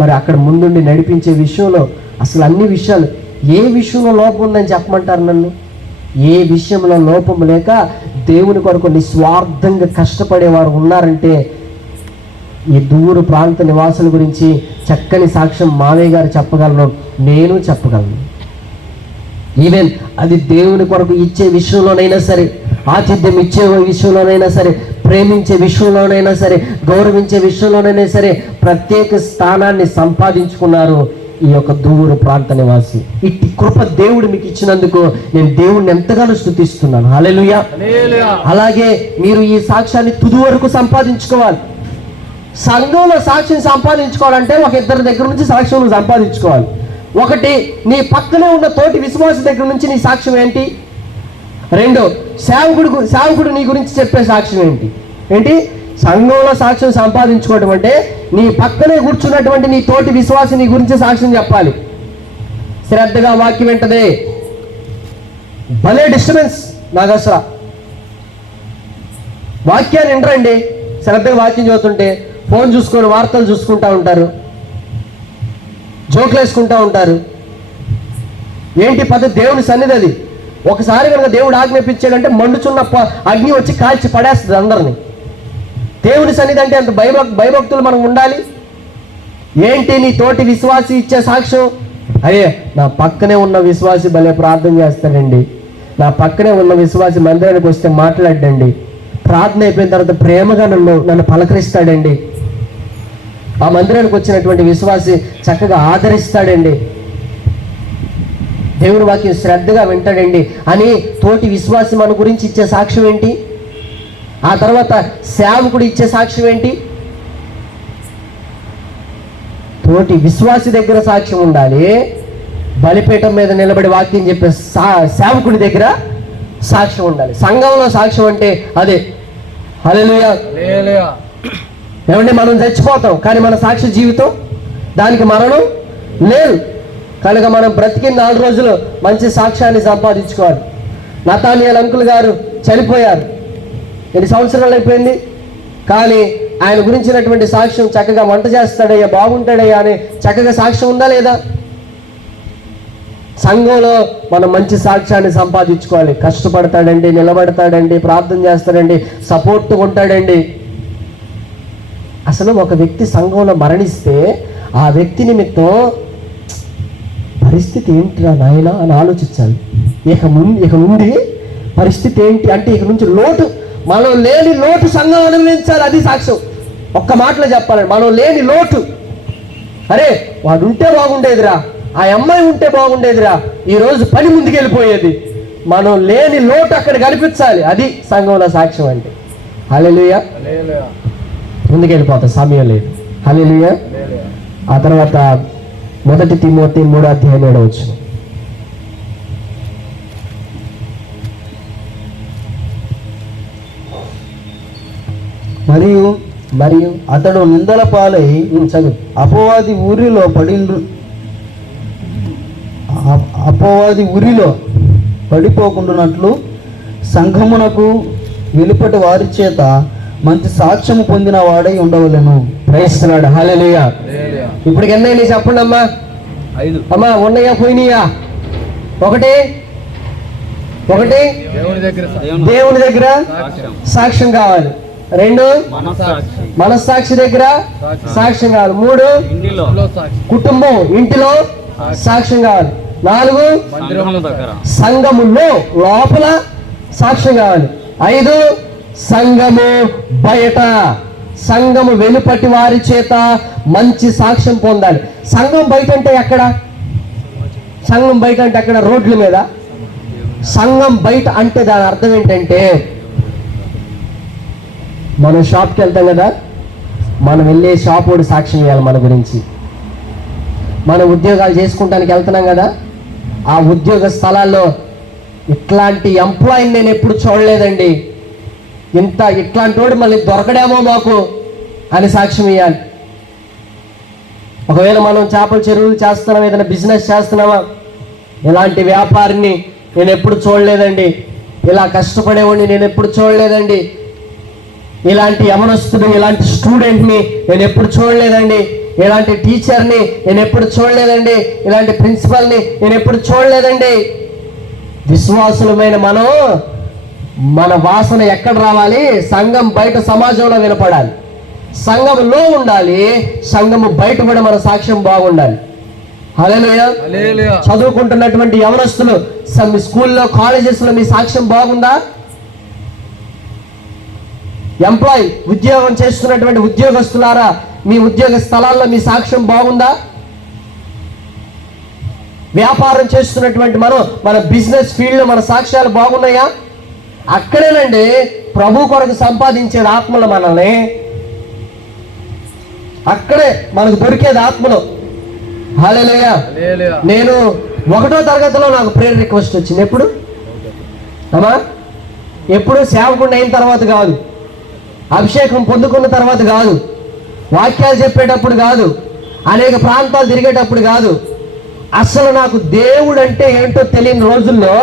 మరి అక్కడ ముందుండి నడిపించే విషయంలో, అసలు అన్ని విషయాలు, ఏ విషయంలో లోపం ఉందని చెప్పమంటారు నన్ను? ఏ విషయంలో లోపం లేక దేవుని కొరకు నిస్వార్థంగా కష్టపడేవారు ఉన్నారంటే ఈ దూరు ప్రాంత నివాసుల గురించి చక్కని సాక్ష్యం మావయ్య గారు చెప్పగలను, నేను చెప్పగలను. ఈవెన్ అది దేవుని కొరకు ఇచ్చే విషయంలోనైనా సరే, ఆతిథ్యం ఇచ్చే విషయంలోనైనా సరే, ప్రేమించే విషయంలోనైనా సరే, గౌరవించే విషయంలోనైనా సరే ప్రత్యేక స్థానాన్ని సంపాదించుకున్నారు ఈ యొక్క దూరు ప్రాంత నివాసి. ఇట్టి కృప దేవుడు మీకు ఇచ్చినందుకు నేను దేవుడిని ఎంతగానో స్తుతిస్తున్నాను. హల్లెలూయా. అలాగే మీరు ఈ సాక్ష్యాన్ని తుది వరకు సంపాదించుకోవాలి. సంఘంలో సాక్ష్యం సంపాదించుకోవాలంటే ఒక ఇద్దరి దగ్గర నుంచి సాక్ష్యం సంపాదించుకోవాలి. ఒకటి, నీ పక్కనే ఉన్న తోటి విశ్వాస దగ్గర నుంచి నీ సాక్ష్యం ఏంటి? 2, సేవకుడు నీ గురించి చెప్పే సాక్ష్యం ఏంటి? సంఘంలో సాక్ష్యం సంపాదించుకోవడం అంటే నీ పక్కనే కూర్చున్నటువంటి నీ తోటి విశ్వాసి నీ గురించి సాక్ష్యం చెప్పాలి. శ్రద్ధగా వాక్యం వింటదే, భలే డిస్టర్బెన్స్ నాకు అసలు. వాక్యాన్ని వినరండి, శ్రద్ధగా వాక్యం చదువుతుంటే ఫోన్ చూసుకొని వార్తలు చూసుకుంటూ ఉంటారు, జోకులు వేసుకుంటూ ఉంటారు. ఏంటి పద్ధతి? దేవుని సన్నిధి అది. ఒకసారి కనుక దేవుడు ఆజ్ఞాపించాడంటే మండుచున్న అగ్ని వచ్చి కాల్చి పడేస్తుంది అందరినీ. దేవుని సన్నిధి అంటే అంత భయభక్తులు మనం ఉండాలి. ఏంటి నీ తోటి విశ్వాసి ఇచ్చే సాక్ష్యం? అయ్యే నా పక్కనే ఉన్న విశ్వాసి భలే ప్రార్థన చేస్తాడండి, నా పక్కనే ఉన్న విశ్వాసి మందిరానికి వస్తే మాట్లాడండి, ప్రార్థన అయిపోయిన తర్వాత ప్రేమగా నన్ను పలకరిస్తాడండి, ఆ మందిరానికి వచ్చినటువంటి విశ్వాసి చక్కగా ఆదరిస్తాడండి, దేవుని వాక్యం శ్రద్ధగా వింటాడండి అని తోటి విశ్వాసి మన గురించి ఇచ్చే సాక్ష్యం ఏంటి? ఆ తర్వాత సేవకుడు ఇచ్చే సాక్ష్యం ఏంటి? తోటి విశ్వాసి దగ్గర సాక్ష్యం ఉండాలి, బలిపీఠం మీద నిలబడి వాక్యం చెప్పే సేవకుడి దగ్గర సాక్ష్యం ఉండాలి. సంఘంలో సాక్ష్యం అంటే అదే. హల్లెలూయా. ఏమంటే మనం చచ్చిపోతాం కానీ మన సాక్షి జీవితం, దానికి మరణం లేదు. కనుక మనం బ్రతికిన 4 రోజులు మంచి సాక్ష్యాన్ని సంపాదించుకోవాలి. నతానియేల్ అంకుల్ గారు చనిపోయారు, ఎన్ని సంవత్సరాలు అయిపోయింది, కానీ ఆయన గురించినటువంటి సాక్ష్యం చక్కగా వంట చేస్తాడయ్యా, బాగుంటాడయ్యా అని చక్కగా సాక్ష్యం ఉందా లేదా? సంఘంలో మనం మంచి సాక్ష్యాన్ని సంపాదించుకోవాలి. కష్టపడతాడండి, నిలబడతాడండి, ప్రార్థన చేస్తాడండి, సపోర్ట్ ఉంటాడండి. అసలు ఒక వ్యక్తి సంఘంలో మరణిస్తే ఆ వ్యక్తి నిమిత్తం పరిస్థితి ఏంటిరా నాయన అని ఆలోచించాలి. ఇక నుండి పరిస్థితి ఏంటి అంటే ఇక నుంచి లోటు, మనం లేని లోటు సంఘం అనుభవించాలి. అది సాక్ష్యం. ఒక్క మాటలో చెప్పాలండి, మనం లేని లోటు. అరే వాడు ఉంటే బాగుండేదిరా, ఆ అమ్మాయి ఉంటే బాగుండేదిరా, ఈరోజు పని ముందుకెళ్ళిపోయేది. మనం లేని లోటు అక్కడ కనిపించాలి. అది సంఘంలో సాక్ష్యం అంటే. హల్లెలూయా. ముందుకెళ్ళిపోతా, సమయం లేదు. హల్లెలూయా. ఆ తర్వాత 1 తిమోతి 3:7 మరియు అతడు నిందల పాలై చదువు. అపవాది ఊరిలో పడిపోకుండానట్లు సంఘమునకు వెలుపటి వారి చేత మంచి సాక్ష్యము పొందిన వాడై ఉండవలెను. ప్రయత్నిస్తున్నాడు. హల్లెలూయా. ఇప్పుడు ఎన్నైనా చెప్పండి అమ్మా. 5. అమ్మా ఉన్నాయా పోయినాయా? ఒకటి దేవుని దగ్గర సాక్ష్యం కావాలి. 2 మనస్సాక్షి దగ్గర సాక్ష్యం కావాలి. 3 కుటుంబం ఇంటిలో సాక్ష్యం కావాలి. 4 సంఘములో లోపల సాక్ష్యం కావాలి. 5 సంఘము బయట, సంఘము వెలుపటి వారి చేత మంచి సాక్ష్యం పొందాలి. సంఘం బయట అంటే ఎక్కడ? సంఘం బయట అంటే ఎక్కడ? రోడ్ల మీద. సంఘం బయట అంటే దాని అర్థం ఏంటంటే, మనం షాప్కి వెళ్తాం కదా, మనం వెళ్ళే షాప్ వాడు సాక్ష్యం ఇవ్వాలి మన గురించి. మనం ఉద్యోగాలు చేసుకుంటానికి వెళ్తున్నాం కదా, ఆ ఉద్యోగ స్థలాల్లో ఇట్లాంటి ఎంప్లాయీని నేను ఎప్పుడు చూడలేదండి, ఇట్లాంటి వాడు మళ్ళీ దొరకడేమో మాకు అని సాక్ష్యం ఇవ్వాలి. ఒకవేళ మనం చేపల చెరువులు చేస్తున్నాం, ఏదైనా బిజినెస్ చేస్తున్నామా, ఇలాంటి వ్యాపారిని నేను ఎప్పుడు చూడలేదండి, ఇలా కష్టపడేవాడిని నేను ఎప్పుడు చూడలేదండి, ఇలాంటి యవనస్తుడు, ఇలాంటి స్టూడెంట్ని నేను ఎప్పుడు చూడలేదండి, ఇలాంటి టీచర్ని నేను ఎప్పుడు చూడలేదండి, ఇలాంటి ప్రిన్సిపల్ని నేను ఎప్పుడు చూడలేదండి. విశ్వాసులమైన మనం, మన వాసన ఎక్కడ రావాలి? సంఘం బయట, సమాజంలో వినపడాలి. సంఘంలో ఉండాలి, సంఘము బయట కూడా మన సాక్ష్యం బాగుండాలి. హల్లెలూయా. చదువుకుంటున్నటువంటి యవనస్తులు, మీ స్కూల్లో కాలేజెస్లో మీ సాక్ష్యం బాగుందా? ఎంప్లాయ్, ఉద్యోగం చేస్తున్నటువంటి ఉద్యోగస్తులారా, మీ ఉద్యోగ స్థలాల్లో మీ సాక్ష్యం బాగుందా? వ్యాపారం చేస్తున్నటువంటి మన బిజినెస్ ఫీల్డ్లో మన సాక్ష్యాలు బాగున్నాయా? అక్కడేనండి ప్రభు కొరకు సంపాదించేది ఆత్మలు. మనల్ని అక్కడే మనకు దొరికేది ఆత్మలు. హల్లెలూయా. నేను 1వ తరగతిలో నాకు ప్రేయర్ రిక్వెస్ట్ వచ్చింది. ఎప్పుడు అమ్మా? ఎప్పుడు? సేవకుడిని అయిన తర్వాత కాదు, అభిషేకం పొందుకున్న తర్వాత కాదు, వాక్యాలు చెప్పేటప్పుడు కాదు, అనేక ప్రాంతాలు తిరిగేటప్పుడు కాదు. అసలు నాకు దేవుడు అంటే ఏంటో తెలియని రోజుల్లో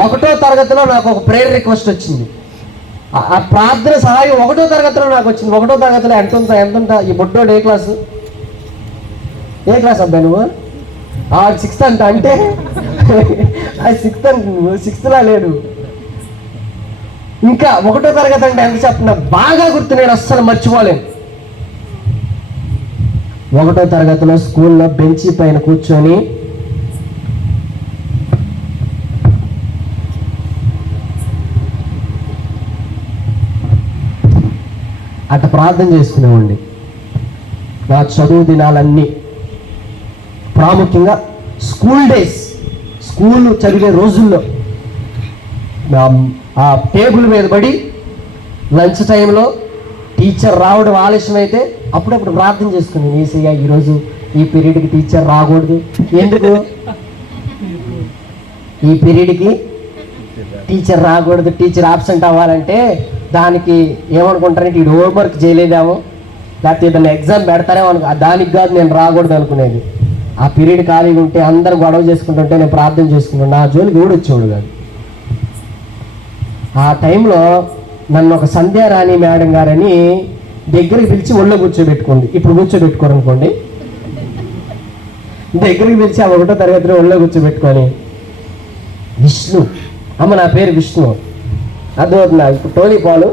1వ తరగతిలో నాకు ఒక ప్రేయర్ రిక్వెస్ట్ వచ్చింది. ఆ ప్రార్థన సహాయం 1వ తరగతిలో నాకు వచ్చింది. 1వ తరగతిలో ఎంత ఈ బుడ్డోడు ఏ క్లాసు అబ్బాయి నువ్వు? 6th అంట. అంటే 6th అంట, నువ్వు 6th లేడు. ఇంకా 1వ తరగతి అంటే ఎంత చెప్పిన బాగా గుర్తు, నేను అస్సలు మర్చిపోలేను. 1వ తరగతిలో స్కూల్లో బెంచీ పైన కూర్చొని అట్ట ప్రార్థన చేసుకునేవాడిని. నా చదువు దినాలన్నీ, ప్రాముఖ్యంగా స్కూల్ డేస్, స్కూల్ చదివే రోజుల్లో ఆ టేబుల్ మీద పడి లంచ్ టైంలో టీచర్ రావడం ఆలస్యం అయితే అప్పుడప్పుడు ప్రార్థన చేసుకుని, ఏసయ్యా ఈరోజు ఈ పీరియడ్కి టీచర్ రాకూడదు. ఎందుకు? ఈ పీరియడ్కి టీచర్ రాకూడదు, టీచర్ ఆబ్సెంట్ అవ్వాలంటే దానికి ఏమనుకుంటారంటే ఈ హోంవర్క్ చేయలేదేమో, లేకపోతే ఏదైనా ఎగ్జామ్ పెడతారేమో దానికి కాదు నేను రాకూడదు అనుకునేది. ఆ పీరియడ్ ఖాళీగా ఉంటే అందరు గొడవ చేసుకుంటుంటే నేను ప్రార్థన చేసుకున్నాను, నా జోలికి ఎవడు వచ్చేవాడు కాదు. ఆ టైంలో నన్ను ఒక సంధ్యారాణి మేడం గారని దగ్గరికి పిలిచి ఒళ్ళో కూర్చోబెట్టుకుంది. ఇప్పుడు కూర్చోబెట్టుకోరు అనుకోండి, దగ్గరికి పిలిచి ఆ 1వ తరగతిలో ఒళ్ళో కూర్చోబెట్టుకొని, విష్ణు అమ్మ, నా పేరు విష్ణు, అర్థమవుతున్నా? ఇప్పుడు టోనీ పాలు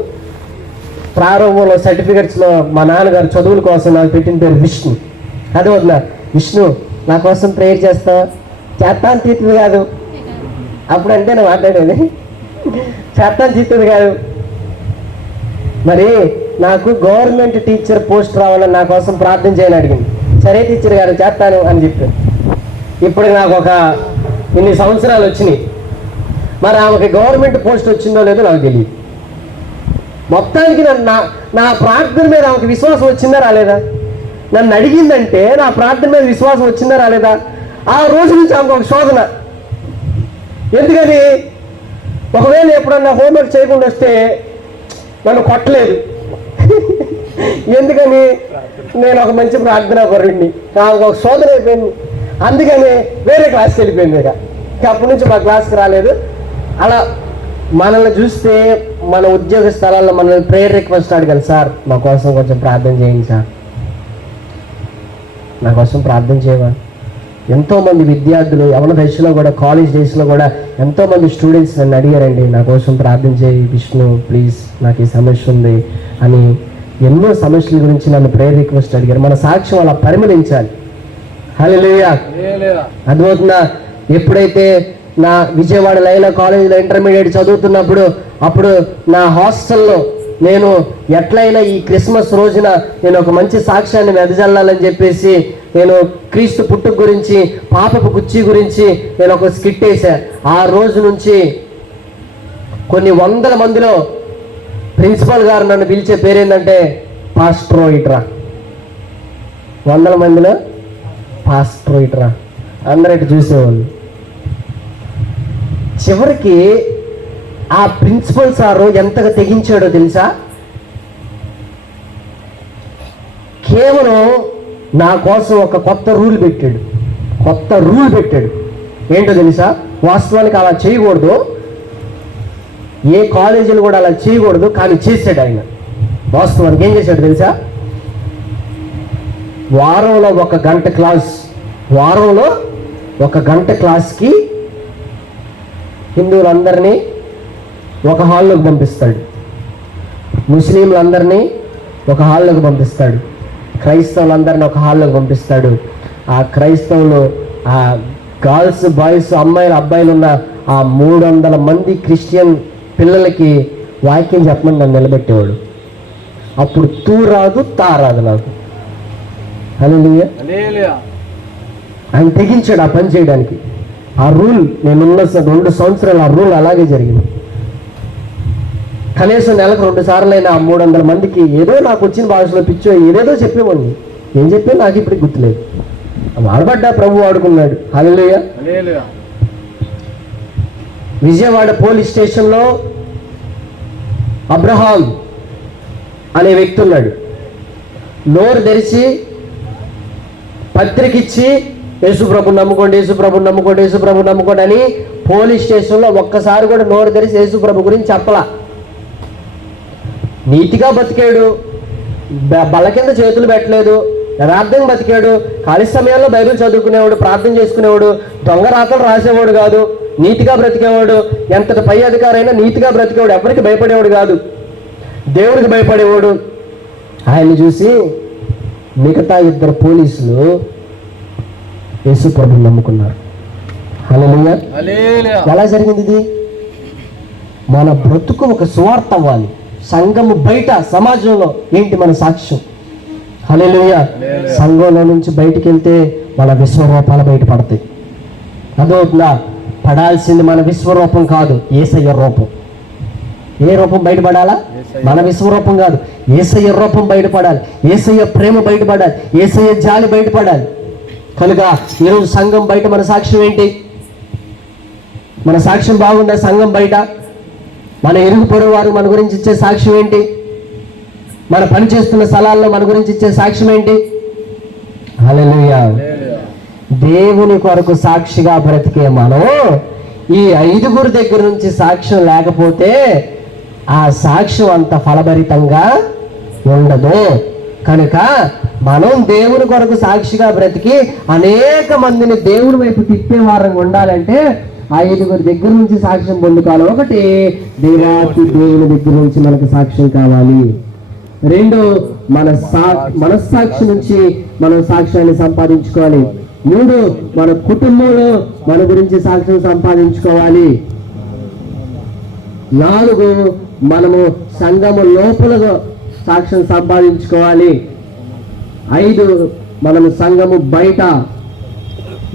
ప్రారంభంలో సర్టిఫికెట్స్లో మా నాన్నగారు చదువుల కోసం నాకు పెట్టిన పేరు విష్ణు. అర్థమవుతున్నా? విష్ణు నా కోసం ప్రేయర్ చేస్తావా? చేస్తాను తీర్తుంది కాదు, అప్పుడంటే నేను మాట్లాడేది, చేస్తాను తీర్తుంది కాదు. మరి నాకు గవర్నమెంట్ టీచర్ పోస్ట్ రావాలని నా కోసం ప్రార్థన చేయని అడిగింది. సరే టీచర్ గారు చేస్తాను అని చెప్పాను. ఇప్పుడు నాకు ఒక ఇన్ని సంవత్సరాలు వచ్చినాయి, మరి ఆమెకి గవర్నమెంట్ పోస్ట్ వచ్చిందో లేదో నాకు తెలియదు. మొత్తానికి నా ప్రార్థన మీద ఆమెకి విశ్వాసం వచ్చిందా రాలేదా? నన్ను అడిగిందంటే నా ప్రార్థన మీద విశ్వాసం వచ్చిందా రాలేదా? ఆ రోజు నుంచి ఆమెకు ఒక శోధన. ఎందుకని? ఒకవేళ ఎప్పుడన్నా హోంవర్క్ చేయకుండా వస్తే నన్ను కొట్టలేదు. ఎందుకని? నేను ఒక మంచి ప్రార్థనా పరుడిని, నాకు ఒక శోధన అయిపోయింది. అందుకని వేరే క్లాస్కి వెళ్ళిపోయింది. ఇక అప్పటి నుంచి మా క్లాస్కి రాలేదు. అలా మనల్ని చూస్తే మన ఉద్యోగ స్థలాల్లో మనల్ని ప్రేయర్ రిక్వెస్ట్ అడగాలి, సార్ మా కోసం కొంచెం ప్రార్థన చేయండి సార్, నా కోసం ప్రార్థన చేయమని. ఎంతోమంది విద్యార్థులు యవన దశలో కూడా, కాలేజ్ డేస్లో కూడా ఎంతోమంది స్టూడెంట్స్ నన్ను అడిగారండి, నా కోసం ప్రార్థన చేయి విష్ణు ప్లీజ్, నాకు ఈ సమస్య ఉంది అని. ఎన్నో సమస్యల గురించి నన్ను ప్రేయర్ రిక్వెస్ట్ అడిగారు. మన సాక్ష్యం అలా పరిమళించాలి. హల్లెలూయా. అర్థమవుతుందా? ఎప్పుడైతే నా విజయవాడ లైలా కాలేజీలో ఇంటర్మీడియట్ చదువుతున్నప్పుడు, అప్పుడు నా హాస్టల్లో నేను ఎట్లయినా ఈ క్రిస్మస్ రోజున నేను ఒక మంచి సాక్ష్యాన్ని వెదజల్లాలని చెప్పేసి నేను క్రీస్తు పుట్టుక గురించి, పాపపు కుర్చీ గురించి నేను ఒక స్కిట్ వేసా. ఆ రోజు నుంచి కొన్ని వందల మందిలో ప్రిన్సిపల్ గారు నన్ను పిలిచే పేరేంటంటే పాస్ట్రోయిట్రా. 100 మందిలో పాస్ట్రోయిట్రా అందరూ ఇటు చూసేవాళ్ళు. చివరికి ఆ ప్రిన్సిపల్ సారు ఎంతగా తెగించాడో తెలుసా? కేవలం నా కోసం ఒక కొత్త రూల్ పెట్టాడు. ఏంటో తెలుసా? వాస్తవానికి అలా చేయకూడదు, ఏ కాలేజీలు కూడా అలా చేయకూడదు, కానీ చేశాడు ఆయన. వాస్తవానికి ఏం చేశాడు తెలుసా? వారంలో ఒక గంట క్లాస్కి హిందువులందరినీ ఒక హాల్లోకి పంపిస్తాడు, ముస్లింలందరినీ ఒక హాల్లోకి పంపిస్తాడు, క్రైస్తవులందరినీ ఒక హాల్లోకి పంపిస్తాడు. ఆ క్రైస్తవులు, ఆ గర్ల్స్ బాయ్స్ అమ్మాయిలు అబ్బాయిలు ఉన్న ఆ 300 మంది క్రిస్టియన్ పిల్లలకి వాక్యం చెప్పమని నన్ను నిలబెట్టేవాడు. అప్పుడు తూ రాదు తా రాదు నాకు. హల్లెలూయా. ఆయన తెగించాడు ఆ పని చేయడానికి. ఆ రూల్ నేనున్న 2 సంవత్సరాలు ఆ రూల్ అలాగే జరిగింది. కనీసం నెలకు 2 సార్లైనా ఆ 300 మందికి ఏదో నాకు వచ్చిన భాషలో పిచ్చో ఏదేదో చెప్పేవాడిని. ఏం చెప్పే నాకు ఇప్పటికి గుర్తులేదు. వాడబడ్డా ప్రభు వాడుకున్నాడు. హల్లెలూయా. విజయవాడ పోలీస్ స్టేషన్లో అబ్రహాం అనే వ్యక్తి ఉన్నాడు. నోరు తెరిచి పత్రిక ఇచ్చి యేసుప్రభుని నమ్ముకోండి, యేసుప్రభుని నమ్ముకోండి, యేసుప్రభుని నమ్ముకోండి అని పోలీస్ స్టేషన్లో ఒక్కసారి కూడా నోరు తెరిచి యేసుప్రభు గురించి చెప్పలా. నీతిగా బతికాడు, బల్ల కింద చేతులు పెట్టలేదు, యథార్థంగా బతికాడు, ఖాళీ సమయాల్లో బైబిల్ చదువుకునేవాడు, ప్రార్థన చేసుకునేవాడు, దొంగ రాతలు రాసేవాడు కాదు, నీతిగా బ్రతికేవాడు. ఎంతటి పై అధికారైనా నీతిగా బ్రతికేవాడు, ఎవరికి భయపడేవాడు కాదు, దేవుడికి భయపడేవాడు. ఆయన్ని చూసి మిగతా 2 పోలీసులు యేసు ప్రభుని నమ్ముకున్నారు. హల్లెలూయా. ఎలా జరిగింది ఇది? మన బ్రతుకు ఒక సువార్త అవ్వాలి. సంఘము బయట, సమాజంలో ఏంటి మన సాక్ష్యం? హల్లెలూయా. సంఘంలో నుంచి బయటికి వెళ్తే మన విశ్వరూపాలు బయటపడతాయి. అదవుతుందా? పడాల్సింది మన విశ్వరూపం కాదు, యేసయ్య రూపం. ఏ రూపం బయటపడాలా? మన విశ్వరూపం కాదు, యేసయ్య రూపం బయటపడాలి, యేసయ్య ప్రేమ బయటపడాలి, యేసయ్య జాలి బయటపడాలి. కనుక ఈరోజు సంఘం బయట మన సాక్ష్యం ఏంటి? మన సాక్ష్యం బాగుందా? సంఘం బయట మన ఇరుగు పొరుగు వారు మన గురించి ఇచ్చే సాక్ష్యం ఏంటి? మన పని చేస్తున్న స్థలాల్లో మన గురించి ఇచ్చే సాక్ష్యం ఏంటి? హల్లెలూయా. దేవుని కొరకు సాక్షిగా బ్రతికే మనం ఈ 5 దగ్గర నుంచి సాక్ష్యం లేకపోతే ఆ సాక్ష్యం అంత ఫలభరితంగా ఉండదు. కనుక మనం దేవుని కొరకు సాక్షిగా బ్రతికి అనేక మందిని దేవుని వైపు తిప్పే వారంగా ఉండాలంటే 5 దగ్గర నుంచి సాక్ష్యం పొందుకోవాలి. 1, దేవాతి దేవుని దగ్గర నుంచి మనకు సాక్ష్యం కావాలి. 2, మనస్సాక్షి నుంచి మనం సాక్ష్యాన్ని సంపాదించుకోవాలి. 3, మన కుటుంబంలో మన గురించి సాక్ష్యం సంపాదించుకోవాలి. 4, మనము సంఘము లోపల సాక్ష్యం సంపాదించుకోవాలి. 5, మనము సంఘము బయట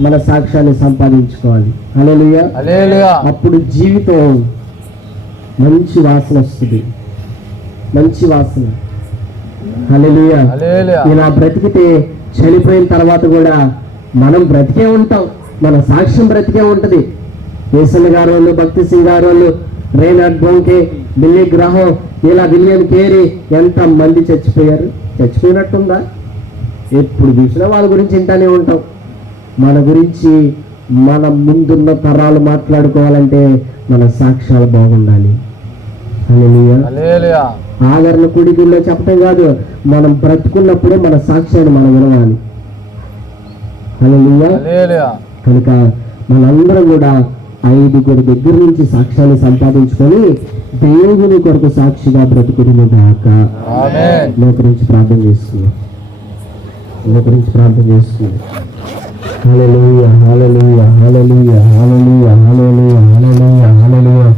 మన సాక్ష్యాన్ని సంపాదించుకోవాలి. హల్లెలూయా. అప్పుడు జీవితం మంచి వాసన వస్తుంది, మంచి వాసన. హల్లెలూయా. ఇలా బ్రతికితే చనిపోయిన తర్వాత కూడా మనం బ్రతికే ఉంటాం, మన సాక్ష్యం బ్రతికే ఉంటుంది. ఏసన్న గారు వాళ్ళు, భక్తి సింగ్ గారు వాళ్ళు, రేనాడ్ బొంకే, బిల్లీ గ్రహం, ఇలా విలియం కేరీ ఎంత మంది చచ్చిపోయారు? చచ్చిపోయినట్టుందా? ఎప్పుడు చూసినా వాళ్ళ గురించి వింటానే ఉంటాం. మన గురించి మన ముందున్న తరాలు మాట్లాడుకోవాలంటే మన సాక్ష్యాలు బాగుండాలి. హల్లెలూయా. ఆదరణ కుడిగుల్లో చెప్పటం కాదు, మనం బ్రతుకున్నప్పుడే మన సాక్ష్యాన్ని మనం వినవాలి. హల్లెలూయా. కనుక మనందరం కూడా 5 దగ్గర నుంచి సాక్ష్యాన్ని సంపాదించుకొని దేవుని కొరకు సాక్షిగా బ్రతుకుని దాక గురించి ప్రార్థన చేసుకున్నాం. హల్లెలూయా, హల్లెలూయా, హల్లెలూయా, హల్లెలూయా, హల్లెలూయా, హల్లెలూయా, హల్లెలూయా.